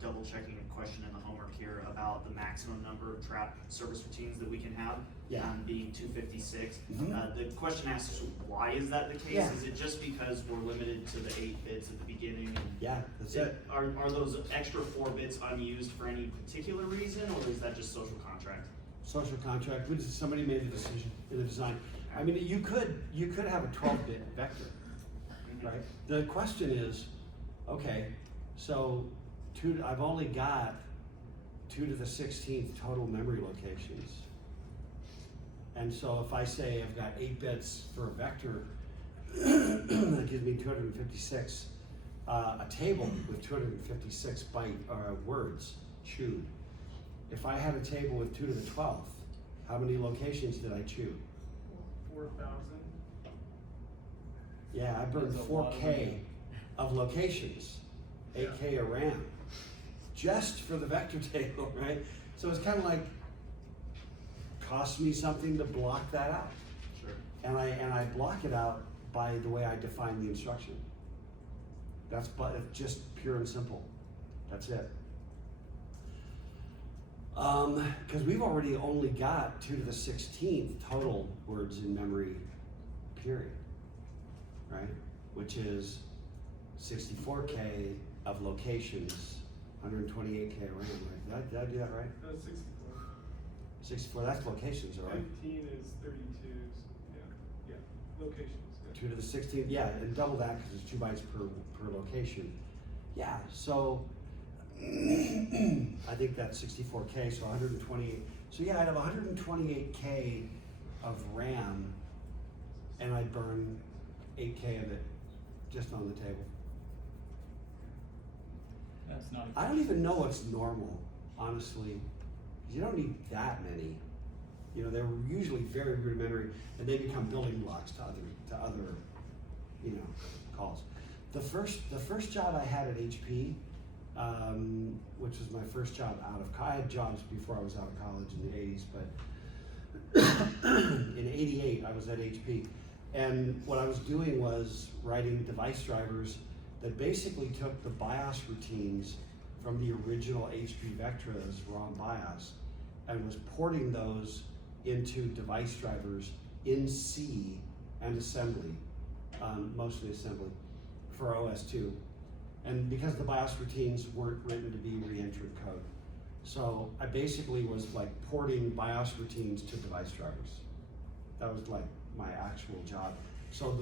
double checking a question in the homework here about the maximum number of trap service routines that we can have. Yeah. Being 256. Mhm. The question asks, why is that the case? Yeah. Is it just because we're limited to the 8 bits at the beginning? And Yeah, that's it. Are those extra 4 bits unused for any particular reason, or is that just social contract? Social contract, somebody made the decision in the design. I mean, you could have a 12-bit vector, right? The question is, okay, so I've only got 2 to the 16th total memory locations. And so if I say I've got 8 bits for a vector, that gives me 256, a table with 256 words chewed. If I had a table with 2 to the 12th, how many locations did I chew? 4,000. Yeah, I burned That's a lot of 4K of locations, 8K of RAM, just for the vector table, right? So it's kind of like, cost me something to block that out. Sure. And I block it out by the way I define the instruction. That's just pure and simple. That's it. Because we've already only got 2 to the 16th total words in memory, period. Right? Which is 64K of locations, 128K of RAM. Right? Did I do that right? That's 64. 64, that's locations, all right? 15 is 32. Yeah, locations. Yeah. 2 to the 16th, yeah, and double that because it's 2 bytes per location. Yeah, so I think that's 64K, so 128. So yeah, I'd have 128K of RAM, and I'd burn 8K of it just on the table. That's not. I don't even know what's normal, honestly. You don't need that many. You know, they're usually very rudimentary, and they become building blocks to other, you know, calls. The first job I had at HP, which was my first job out of college. I had jobs before I was out of college in the 80s, but in '88 I was at HP, and what I was doing was writing device drivers that basically took the BIOS routines from the original HP Vectras ROM BIOS and was porting those into device drivers in C and assembly, mostly assembly, for OS2. And because the BIOS routines weren't written to be re-entered code. So I basically was like porting BIOS routines to device drivers. That was like my actual job. So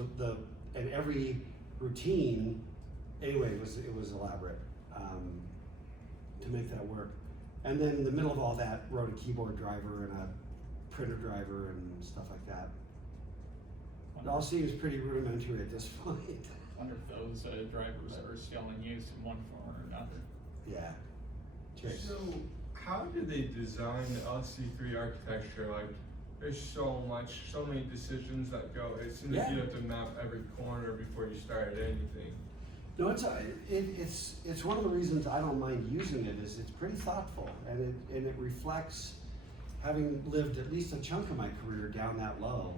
and every routine, anyway, it was elaborate to make that work. And then in the middle of all that, wrote a keyboard driver and a printer driver and stuff like that. It all seems pretty rudimentary at this point. I wonder if those drivers are still in use in one form or another. Yeah. Chase. So, how do they design the LC3 architecture? Like, there's so many decisions that go. It seems like you have to map every corner before you start anything. No, it's one of the reasons I don't mind using it. Is it's pretty thoughtful, and it reflects having lived at least a chunk of my career down that low.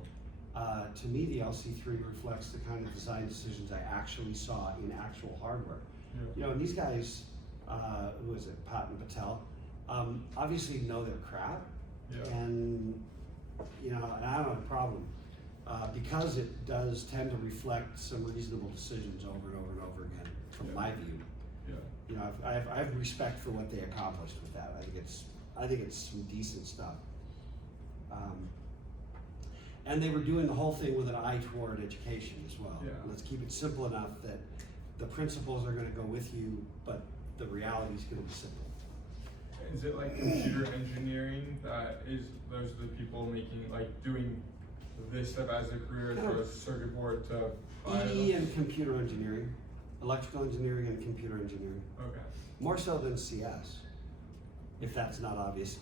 To me, the LC3 reflects the kind of design decisions I actually saw in actual hardware. Yeah. You know, and these guys, who is it, Pat and Patel, obviously know their crap, Yeah. and you know, and I don't have a problem. Because it does tend to reflect some reasonable decisions over and over and over again, from my view. Yeah. You know, I have respect for what they accomplished with that. I think it's some decent stuff. And they were doing the whole thing with an eye toward education as well. Yeah. Let's keep it simple enough that the principles are going to go with you, but the reality is going to be simple. Is it like computer engineering that is those are the people making doing this stuff as a career Kind of to circuit board to EE and computer engineering, electrical engineering and computer engineering. Okay. More so than CS, if that's not obvious.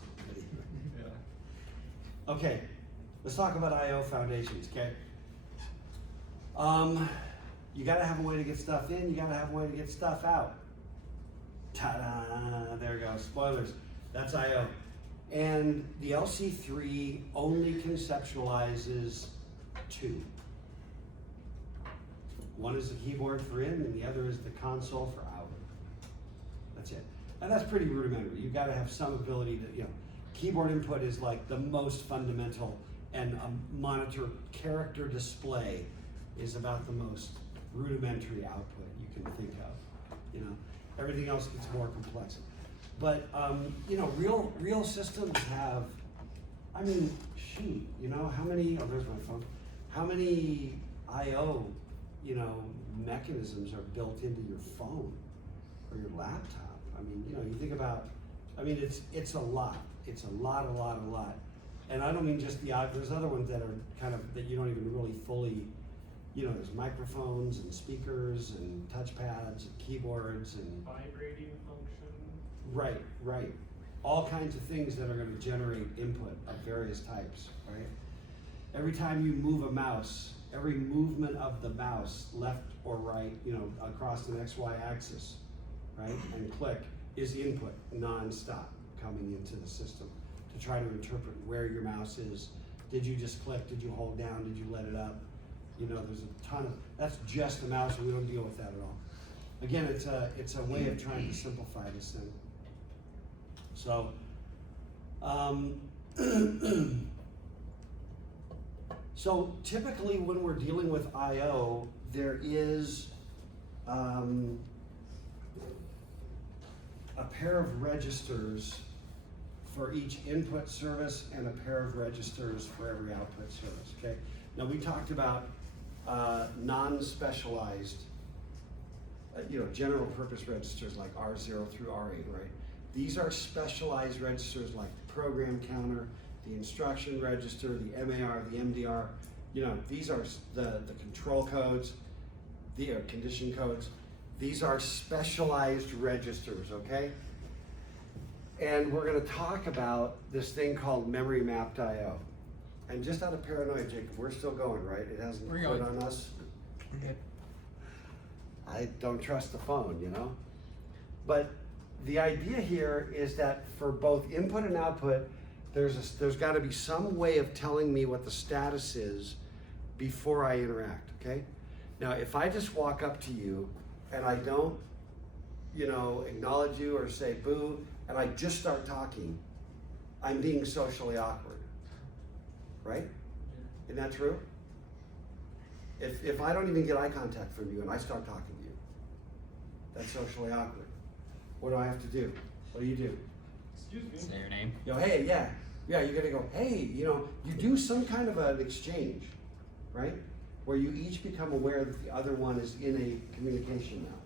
Yeah. Okay, let's talk about I/O foundations, okay? You gotta have a way to get stuff in, you gotta have a way to get stuff out. Ta-da, there we go, spoilers, that's I/O. And the LC3 only conceptualizes two. One is the keyboard for in, and the other is the console for out. That's it. And that's pretty rudimentary. You've got to have some ability to, keyboard input is like the most fundamental, and a monitor character display is about the most rudimentary output you can think of. Everything else gets more complex. But real systems have, I mean, shoot, how many? Oh, there's my phone. How many I/O, mechanisms are built into your phone or your laptop? I mean, you think about. I mean, it's a lot. It's a lot. And I don't mean just there's other ones that are kind of that you don't even really fully. There's microphones and speakers and touchpads and keyboards and Vibrating function. Right. All kinds of things that are going to generate input of various types, right? Every time you move a mouse, every movement of the mouse, left or right, across an XY axis, right, and click is input nonstop coming into the system to try to interpret where your mouse is. Did you just click? Did you hold down? Did you let it up? There's a ton of, that's just the mouse, and we don't deal with that at all. Again, it's a way of trying to simplify this thing. So, so typically when we're dealing with I/O, there is a pair of registers for each input service and a pair of registers for every output service, okay? Now we talked about non-specialized, general purpose registers like R0 through R8, right? These are specialized registers like the program counter, the instruction register, the MAR, the MDR. These are the control codes, the condition codes. These are specialized registers, okay? And we're gonna talk about this thing called memory mapped I/O. And just out of paranoia, Jacob, we're still going, right? It hasn't We're put going. on us. I don't trust the phone, But the idea here is that for both input and output, there's got to be some way of telling me what the status is before I interact, okay? Now, if I just walk up to you and I don't, acknowledge you or say boo, and I just start talking, I'm being socially awkward, right? Isn't that true? If I don't even get eye contact from you and I start talking to you, that's socially awkward. What do I have to do? What do you do? Excuse me. Say your name. Hey, yeah, you're gonna go, hey, you do some kind of an exchange, right? Where you each become aware that the other one is in a communication now.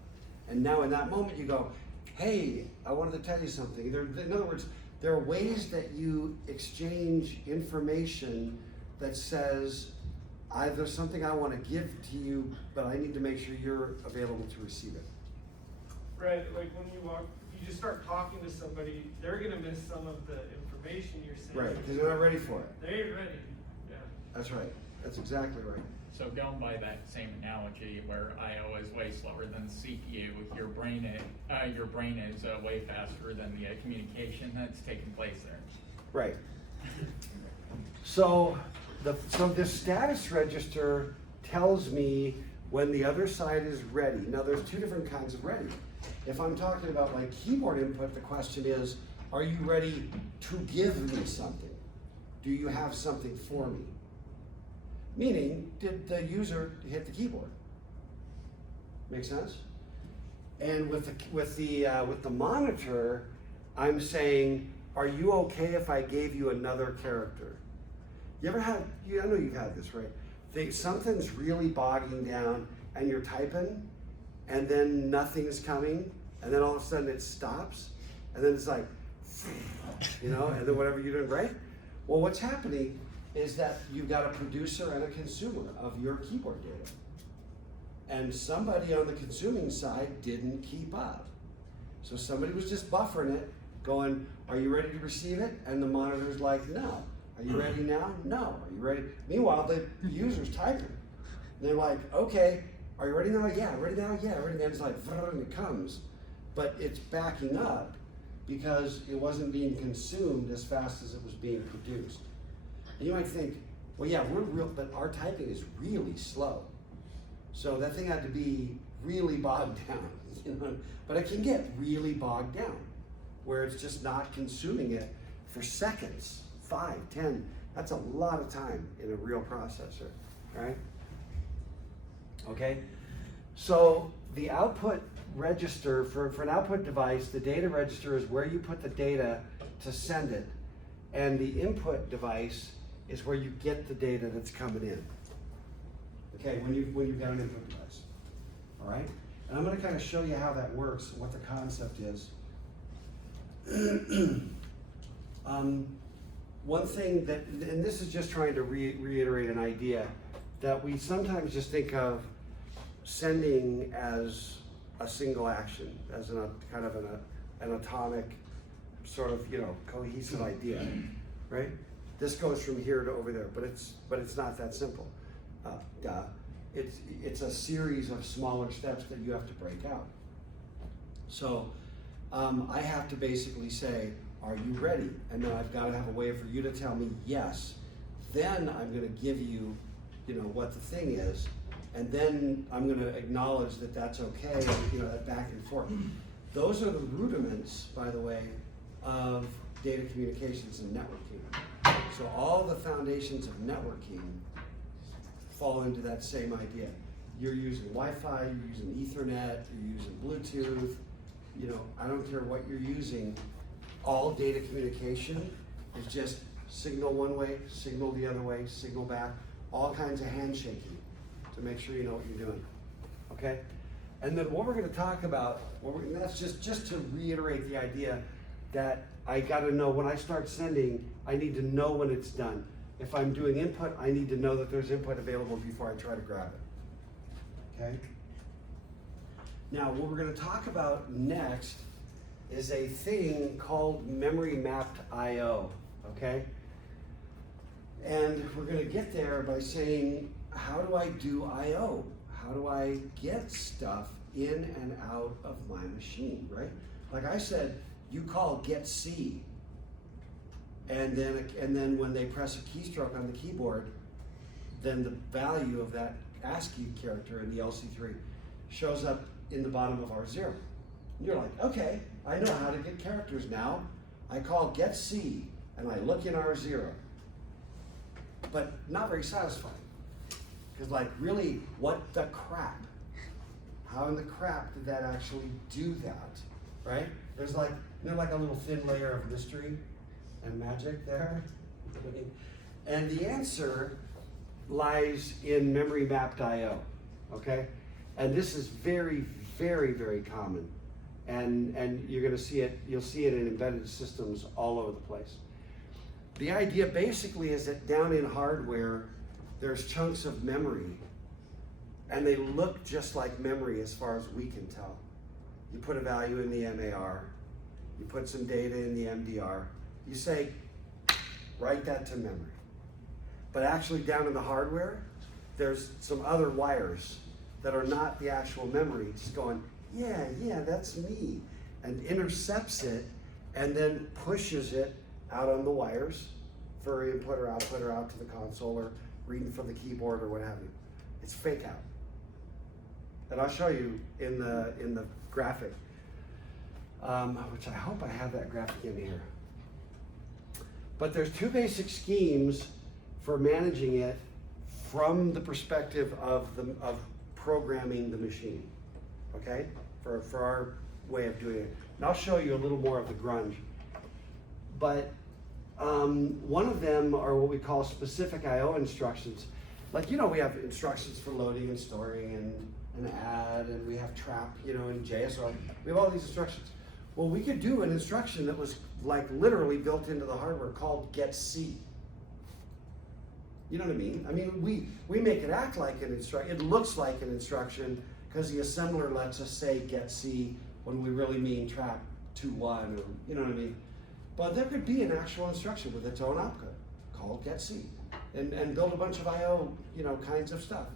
And now in that moment you go, hey, I wanted to tell you something. In other words, there are ways that you exchange information that says, there's something I want to give to you, but I need to make sure you're available to receive it. Right, like when you you just start talking to somebody, they're gonna miss some of the information you're saying. Right, because they're not ready for it. They ain't ready, yeah. That's right. That's exactly right. So going by that same analogy where I/O is way slower than CPU, your brain is way faster than the communication that's taking place there. Right. So the status register tells me when the other side is ready. Now there's two different kinds of ready. If I'm talking about like keyboard input, the question is, are you ready to give me something? Do you have something for me? Meaning, did the user hit the keyboard? Make sense? And with the monitor, I'm saying, are you okay if I gave you another character? You ever had? I know you've had this, right? Something's really bogging down, and you're typing, and then nothing's coming, and then all of a sudden it stops, and then it's like, and then whatever you're doing, right? Well, what's happening is that you've got a producer and a consumer of your keyboard data. And somebody on the consuming side didn't keep up. So somebody was just buffering it, going, are you ready to receive it? And the monitor's like, no. Are you ready now? No. Are you ready? Meanwhile, the user's typing. And they're like, okay, are you ready now? Yeah, ready now? Yeah, ready now. It's like, and it comes. But it's backing up because it wasn't being consumed as fast as it was being produced. And you might think, well, yeah, but our typing is really slow. So that thing had to be really bogged down, you know? But it can get really bogged down, where it's just not consuming it for seconds, 5, 10. That's a lot of time in a real processor, right? Okay, so the output register, for an output device, the data register is where you put the data to send it, and the input device is where you get the data that's coming in. Okay, when you've got an input device, all right? And I'm gonna kind of show you how that works, what the concept is. One thing that, and this is just trying to reiterate an idea, that we sometimes just think of sending as a single action, as a kind of an atomic sort of, you know, cohesive idea, right? This goes from here to over there, but it's not that simple. It's a series of smaller steps that you have to break out. So I have to basically say, are you ready? And then I've got to have a way for you to tell me yes. Then I'm going to give you, you know, what the thing is, and then I'm going to acknowledge that that's okay, you know, that back and forth. Those are the rudiments, by the way, of data communications and networking. So all the foundations of networking fall into that same idea. You're using Wi-Fi, you're using Ethernet, you're using Bluetooth, you know, I don't care what you're using. All data communication is just signal one way, signal the other way, signal back, all kinds of handshaking to make sure you know what you're doing, okay? And then what we're gonna talk about, and that's just to reiterate the idea that I gotta know when I start sending, I need to know when it's done. If I'm doing input, I need to know that there's input available before I try to grab it, okay? Now, what we're gonna talk about next is a thing called memory mapped I/O, okay? And we're gonna get there by saying, how do I do I/O? How do I get stuff in and out of my machine, right? Like I said, you call get C, and then when they press a keystroke on the keyboard, then the value of that ASCII character in the LC3 shows up in the bottom of R0. And you're like, okay, I know how to get characters now. I call get C, and I look in R0. But not very satisfying. Because like, really, what the crap? How in the crap did that actually do that, right? There's like, you know, like a little thin layer of mystery and magic there. And the answer lies in memory mapped I/O, okay? And this is very, very, very common. And you're gonna see it, you'll see it in embedded systems all over the place. The idea basically is that down in hardware, there's chunks of memory, and they look just like memory as far as we can tell. You put a value in the MAR, you put some data in the MDR, you say, write that to memory. But actually down in the hardware, there's some other wires that are not the actual memory, just going, yeah, that's me, and intercepts it, and then pushes it out on the wires for input or out to the console, or reading from the keyboard or what have you. It's fake out. And I'll show you in the graphic, which I hope I have that graphic in here. But there's two basic schemes for managing it from the perspective of programming the machine, okay? For our way of doing it. And I'll show you a little more of the grunge. But one of them are what we call specific I/O instructions. Like, you know, we have instructions for loading and storing and add, and we have trap, you know, in JSON. We have all these instructions. Well, we could do an instruction that was like literally built into the hardware called get C. You know what I mean? I mean, we make it act like an instruction. It looks like an instruction because the assembler lets us say get C when we really mean trap 2-1, or you know what I mean? But there could be an actual instruction with its own output called get C, and build a bunch of I/O, you know, kinds of stuff.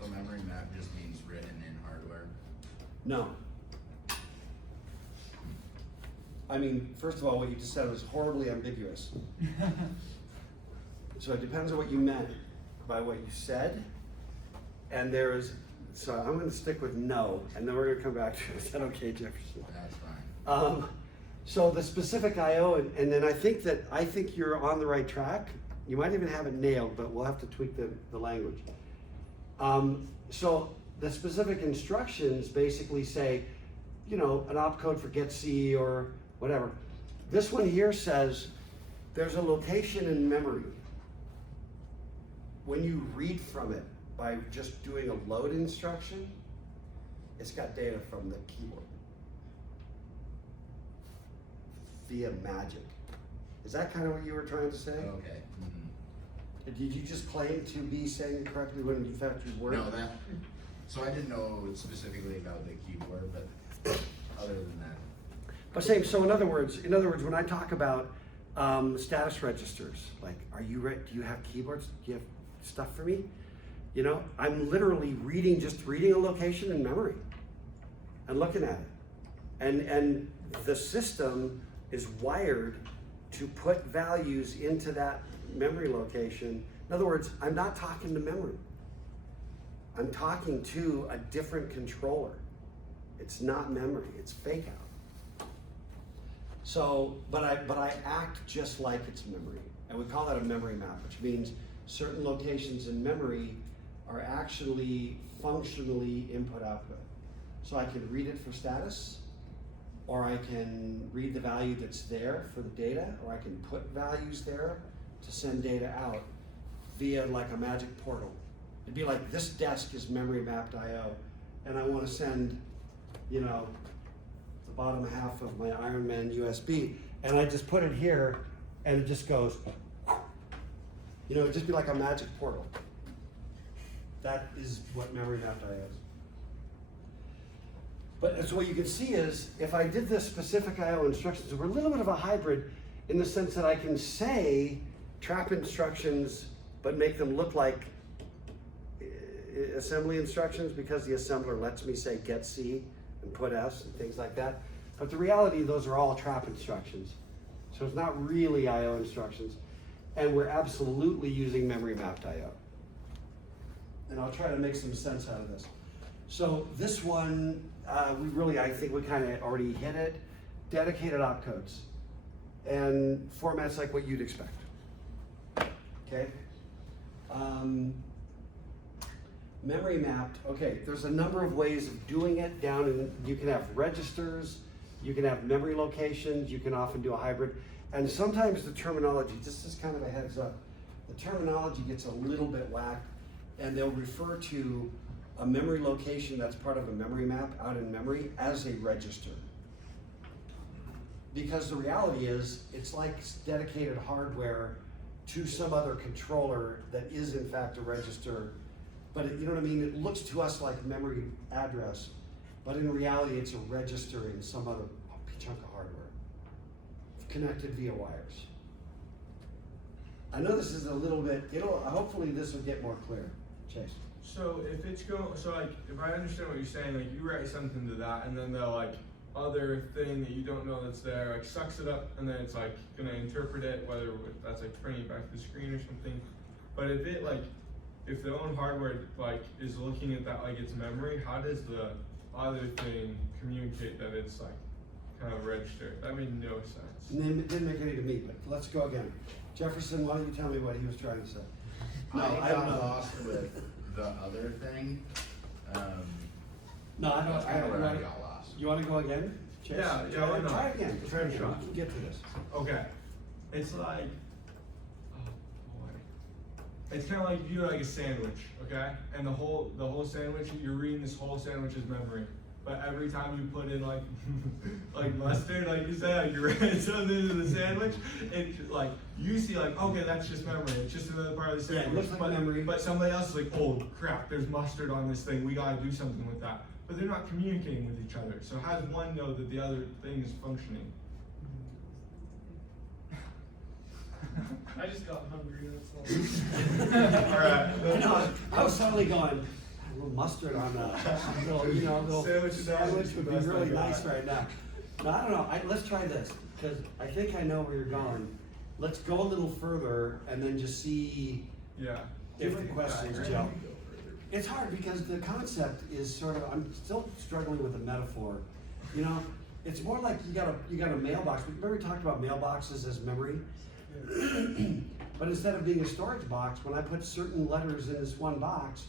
So memory map just means written in hardware? No. I mean, first of all, what you just said was horribly ambiguous. So it depends on what you meant by what you said. And so I'm gonna stick with no, and then we're gonna come back to it. Is that okay, Jefferson? That's fine. So the specific IO, and then I think you're on the right track. You might even have it nailed, but we'll have to tweak the language. So the specific instructions basically say, you know, an opcode for get C or whatever. This one here says there's a location in memory. When you read from it by just doing a load instruction, it's got data from the keyboard via magic. Is that kind of what you were trying to say? Okay. Mhm. Did you just claim to be saying it correctly when in fact you weren't? No, so I didn't know specifically about the keyboard, but other than that. But same. So in other words, when I talk about status registers, like, are you ready? Do you have keyboards? Do you have stuff for me? You know, I'm literally just reading a location in memory and looking at it, and the system is wired to put values into that memory location. In other words, I'm not talking to memory. I'm talking to a different controller. It's not memory, it's fake out. So, but I act just like it's memory. And we call that a memory map, which means certain locations in memory are actually functionally input-output. So I can read it for status, or I can read the value that's there for the data, or I can put values there to send data out via like a magic portal. It'd be like, this desk is memory mapped IO, and I want to send, you know, the bottom half of my Iron Man USB, and I just put it here, and it just goes, you know, it'd just be like a magic portal. That is what memory mapped IO is. But so what you can see is, if I did this specific IO instructions, we're a little bit of a hybrid in the sense that I can say trap instructions, but make them look like assembly instructions because the assembler lets me say get C and put S and things like that. But the reality, those are all trap instructions. So it's not really IO instructions. And we're absolutely using memory mapped IO. And I'll try to make some sense out of this. So this one, I think we kind of already hit it. Dedicated opcodes and formats like what you'd expect. Okay. Memory mapped, okay, there's a number of ways of doing it down in, you can have registers, you can have memory locations, you can often do a hybrid, and sometimes the terminology, just as kind of a heads up, the terminology gets a little bit whacked, and they'll refer to a memory location that's part of a memory map out in memory as a register. Because the reality is, it's like dedicated hardware to some other controller that is in fact a register. But you know what I mean? It looks to us like memory address, but in reality it's a register in some other chunk of hardware, connected via wires. I know this is a little bit, hopefully this will get more clear. Chase. So if it's like, if I understand what you're saying, like you write something to that and then the like other thing that you don't know that's there, like sucks it up and then it's like gonna interpret it, whether that's like turning it back to the screen or something. But if it like, if the own hardware like is looking at that like it's memory, how does the other thing communicate that it's like kind of registered? That made no sense. It didn't make any to me, but let's go again. Jefferson, why don't you tell me what he was trying to say? I got lost with the other thing. No, I That's kind of don't. where I got lost. You want to go again? Chase? Yeah, why not? Try again. Try a shot. We can get to this. Okay. It's like, oh boy. It's kind of like you do like a sandwich, okay? And the whole sandwich, you're reading this whole sandwich as memory. But every time you put in like, like mustard, like you said, like you're writing something into the sandwich, it like, you see like, okay, that's just memory. It's just another part of the Yeah, sandwich. it looks like memory. But somebody else is like, oh crap, there's mustard on this thing. We gotta do something with that. But they're not communicating with each other. So how does one know that the other thing is functioning? I just got hungry, that's all. Alright. No, I was totally going, a little mustard on a little, little Sandwich sandwich would be really nice right now. No, I don't know, let's try this, because I think I know where you're going. Let's go a little further and then just see Yeah. if the questions gel. It's hard because the concept is sort of, I'm still struggling with the metaphor. You know, it's more like you got a mailbox. Remember we talked about mailboxes as memory? But instead of being a storage box, when I put certain letters in this one box,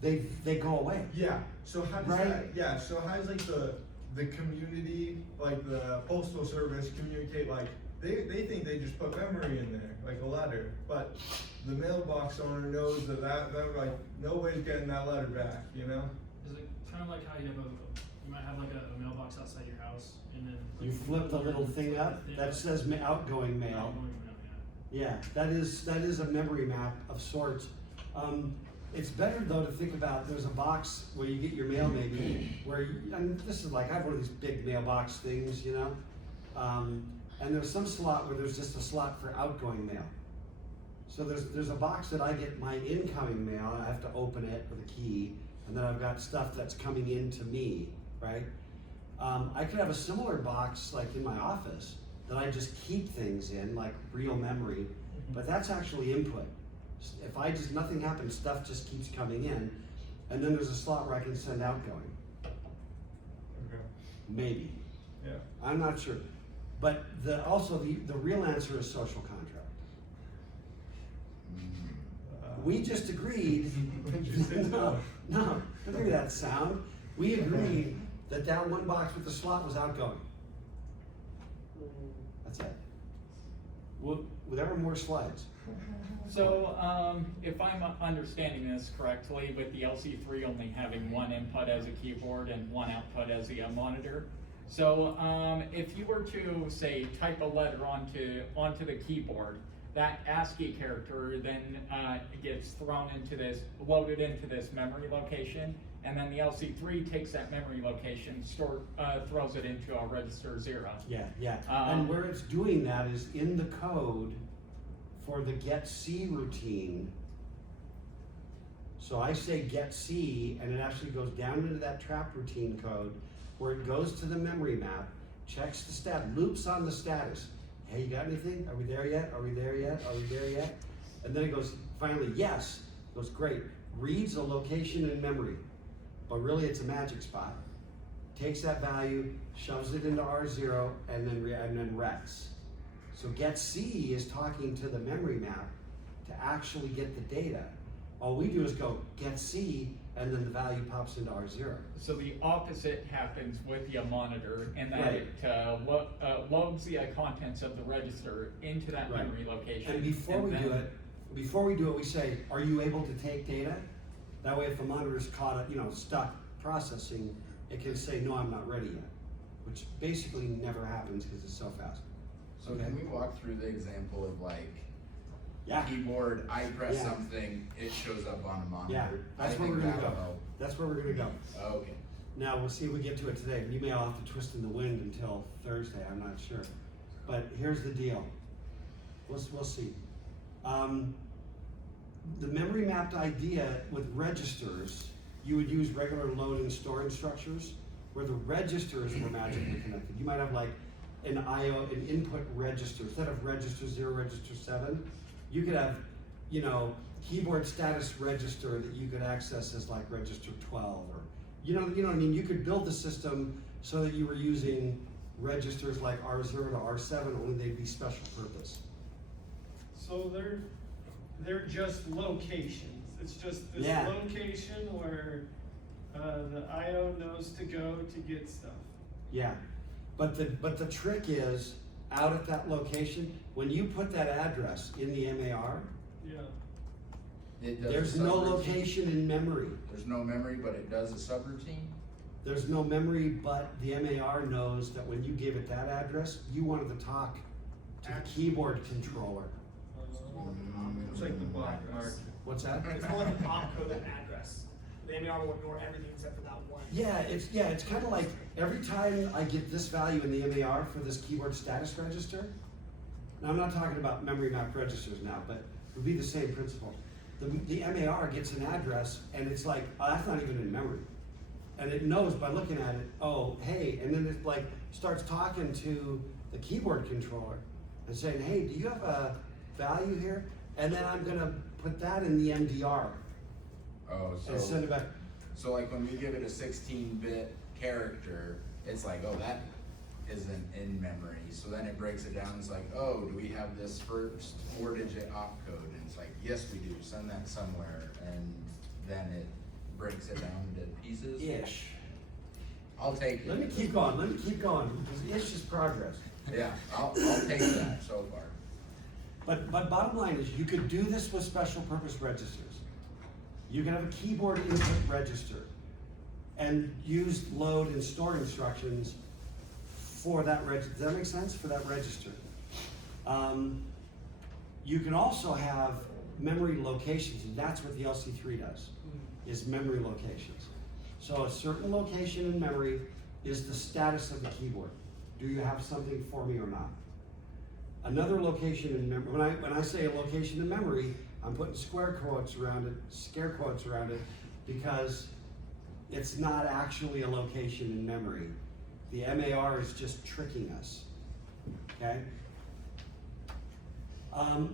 they go away. Yeah, so how does Right. that, yeah, so how does like the community, like the postal service communicate, like, they think they just put memory in there, like a letter, but the mailbox owner knows that like, nobody's getting that letter back, you know? Is it kind of like how you might have like a mailbox outside your house and then. You flip the little thing up that says outgoing mail. Outgoing mail, Yeah, that is a memory map of sorts. It's better though to think about, there's a box where you get your mail maybe, where and this is like, I have one of these big mailbox things, you know? And there's some slot where there's just a slot for outgoing mail. So there's a box that I get my incoming mail, and I have to open it with a key, and then I've got stuff that's coming into me, right? I could have a similar box like in my office that I just keep things in, like real memory, but that's actually input. If nothing happens, stuff just keeps coming in, and then there's a slot where I can send outgoing. Okay. Maybe. Yeah. I'm not sure. But also the real answer is social contract. We just agreed, no, don't give me that sound. We agreed that one box with the slot was outgoing. That's it. Were there were more slides? So, if I'm understanding this correctly, with the LC3 only having one input as a keyboard and one output as a monitor, so if you were to say type a letter onto the keyboard, that ASCII character then gets loaded into this memory location, and then the LC3 takes that memory location, throws it into a register 0. Yeah. And where it's doing that is in the code for the get C routine. So I say get C, and it actually goes down into that trap routine code where it goes to the memory map, checks the loops on the status. Hey, you got anything? Are we there yet? Are we there yet? Are we there yet? And then it goes, finally, yes. It goes, great. Reads a location in memory, but really it's a magic spot. Takes that value, shoves it into R0, and then rets. So get C is talking to the memory map to actually get the data. All we do is go get C, and then the value pops into R0. So the opposite happens with the monitor, and that Right. it loads the contents of the register into that Right. memory location. And before we do it, we say, are you able to take data? That way if the monitor is stuck processing, it can say, no, I'm not ready yet, which basically never happens because it's so fast. So can we walk through the example of like, Yeah, keyboard, I press Yeah. something, it shows up on a monitor? yeah, I that's where think we're gonna that'll go. help. That's where we're gonna go. Okay. Now, we'll see if we get to it today. You may all have to twist in the wind until Thursday, I'm not sure. But here's the deal. We'll see. The memory mapped idea with registers, you would use regular load and store instructions where the registers were magically connected. You might have like an input register. Instead of register 0, register 7, you could have, keyboard status register that you could access as like register 12 or, you know what I mean? You could build the system so that you were using registers like R0 to R7, only they'd be special purpose. So they're just locations. It's just this Yeah. location where the IO knows to go to get stuff. Yeah, but the trick is, out at that location, when you put that address in the MAR, Yeah. It does a there's no subroutine. location in memory. There's no memory, but it does a subroutine? There's no memory, but the MAR knows that when you give it that address, you wanted to talk to the keyboard controller. It's like the black mark. What's that? It's more like a opcode than address. The MAR will ignore everything except for that one. Yeah, it's kind of like every time I get this value in the MAR for this keyboard status register. Now I'm not talking about memory mapped registers now, but it would be the same principle. The MAR gets an address and it's like, oh, that's not even in memory. and it knows by looking at it, oh, hey, and then it like starts talking to the keyboard controller and saying, hey, do you have a value here? And then I'm gonna put that in the MDR Oh, and send it back. so like when we give it a 16-bit character, it's like, oh, that isn't in memory. So then it breaks it down. It's like, oh, do we have this first 4-digit opcode? And it's like, yes, we do. Send that somewhere, and then it breaks it down into pieces. Ish. I'll take it. Let me keep going, because ish is progress. Yeah, I'll take that so far. But bottom line is, you could do this with special purpose registers. You can have a keyboard input register and use load and store instructions for that register. Does that make sense? For that register. You can also have memory locations, and that's what the LC3 does, is memory locations. So a certain location in memory is the status of the keyboard. Do you have something for me or not? Another location in memory, when I say a location in memory, I'm putting scare quotes around it, because it's not actually a location in memory. The MAR is just tricking us, okay?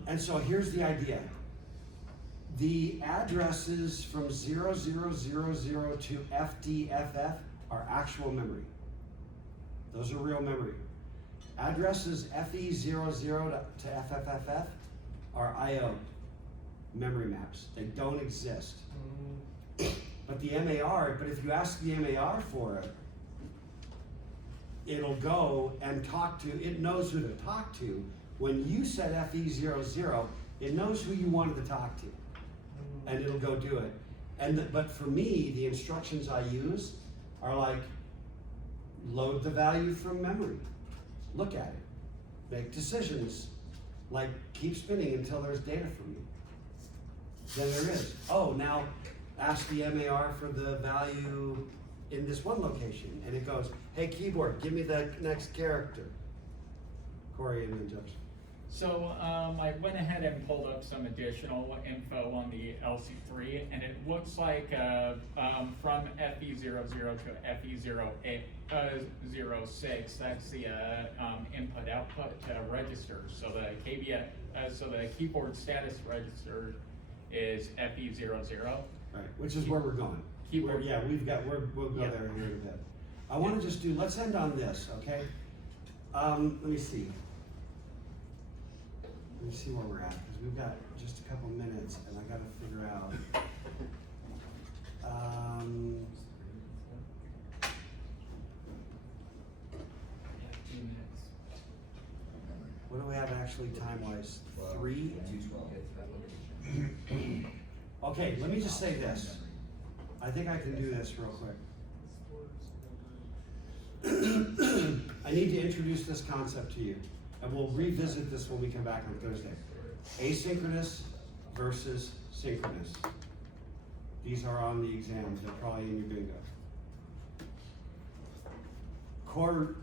And so here's the idea. The addresses from 0000 to FDFF are actual memory. Those are real memory. Addresses FE00 to FFFF are IO memory maps. They don't exist. But the MAR, but if you ask the MAR for it, it'll go and talk to, it knows who to talk to. When you said FE00, it knows who you wanted to talk to, and it'll go do it. But for me, the instructions I use are like, load the value from memory, look at it, make decisions, like keep spinning until there's data from you. Then there is. Oh, now ask the MAR for the value in this one location, and it goes, hey keyboard, give me the next character. Corey, any objection? So I went ahead and pulled up some additional info on the LC3, and it looks like from FE00 to FE06, that's the input-output register. So the KBF, so the keyboard status register is FE00. Right, which is where we're going. Keyboard. Yeah, we'll go there here in a bit. I want to just do, let's end on this, okay? Let me see. Let me see where we're at, because we've got just a couple minutes, and I got to figure out. What do we have actually time-wise? 3? Okay, let me just say this. I think I can do this real quick. I need to introduce this concept to you, and we'll revisit this when we come back on Thursday. Asynchronous versus synchronous. These are on the exams, they're probably in your bingo. Core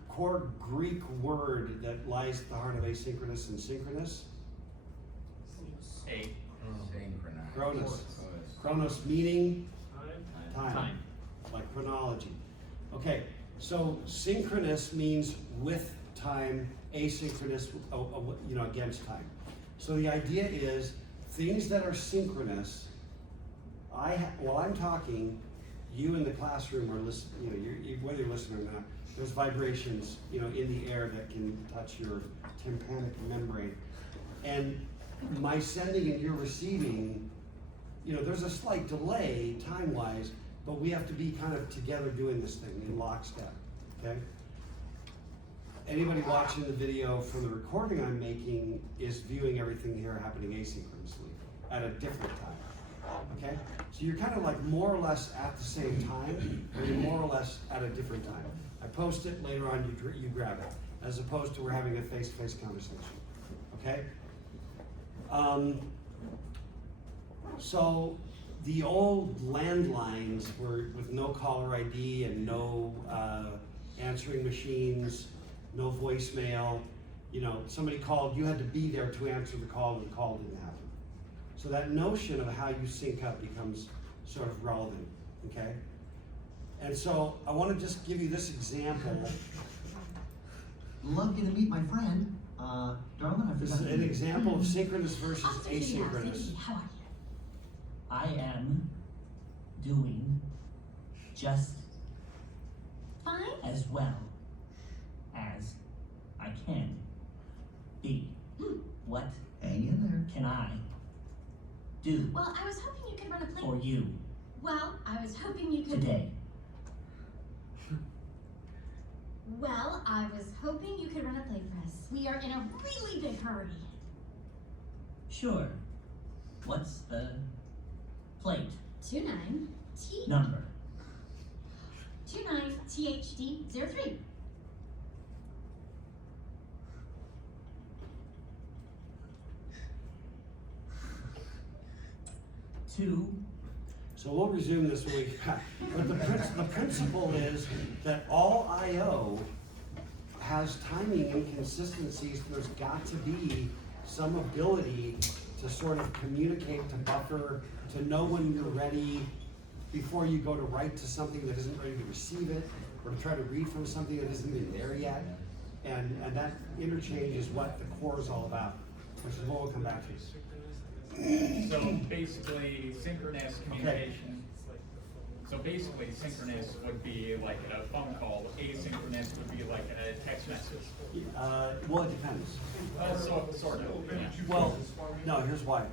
Greek word that lies at the heart of asynchronous and synchronous? Synchronized. Chronos. Chronos meaning time. Like chronology. Okay, so synchronous means with time, asynchronous, against time. So the idea is things that are synchronous. While I'm talking, you in the classroom are listening. Whether you're listening or not, there's vibrations, in the air that can touch your tympanic membrane, and my sending and your receiving. There's a slight delay time-wise, but we have to be kind of together doing this thing in lockstep, okay? Anybody watching the video from the recording I'm making is viewing everything here happening asynchronously at a different time, okay? So you're kind of like more or less at the same time, or you're more or less at a different time. I post it, later on you grab it, as opposed to we're having a face-to-face conversation, okay? So the old landlines were with no caller ID and no answering machines, no voicemail. Somebody called, you had to be there to answer the call, and the call didn't happen. So that notion of how you sync up becomes sort of relevant, okay? And so I wanna just give you this example. Love getting to meet my friend. Darling, I This forgot. is an example of synchronous versus After curiosity, asynchronous. how are you? I am doing just Fine? as well as I can be. What Hang in there. can I do Well, I was hoping you could run a play. for you Well, I was hoping you could. today? Well, I was hoping you could run a play for us. We are in a really big hurry. Sure. What's the plate 29T. number? 29THD03. Two. So we'll resume this when we get back. But the principle is that all I/O has timing inconsistencies. There's got to be some ability to sort of communicate, to buffer, to know when you're ready before you go to write to something that isn't ready to receive it, or to try to read from something that isn't even there yet. And that interchange is what the core is all about, which is what we'll come back to. So basically, synchronous communication. So basically, synchronous would be like a phone call. Asynchronous would be like a text message. Well, it depends. Sort of. Yeah. Well, no, here's why.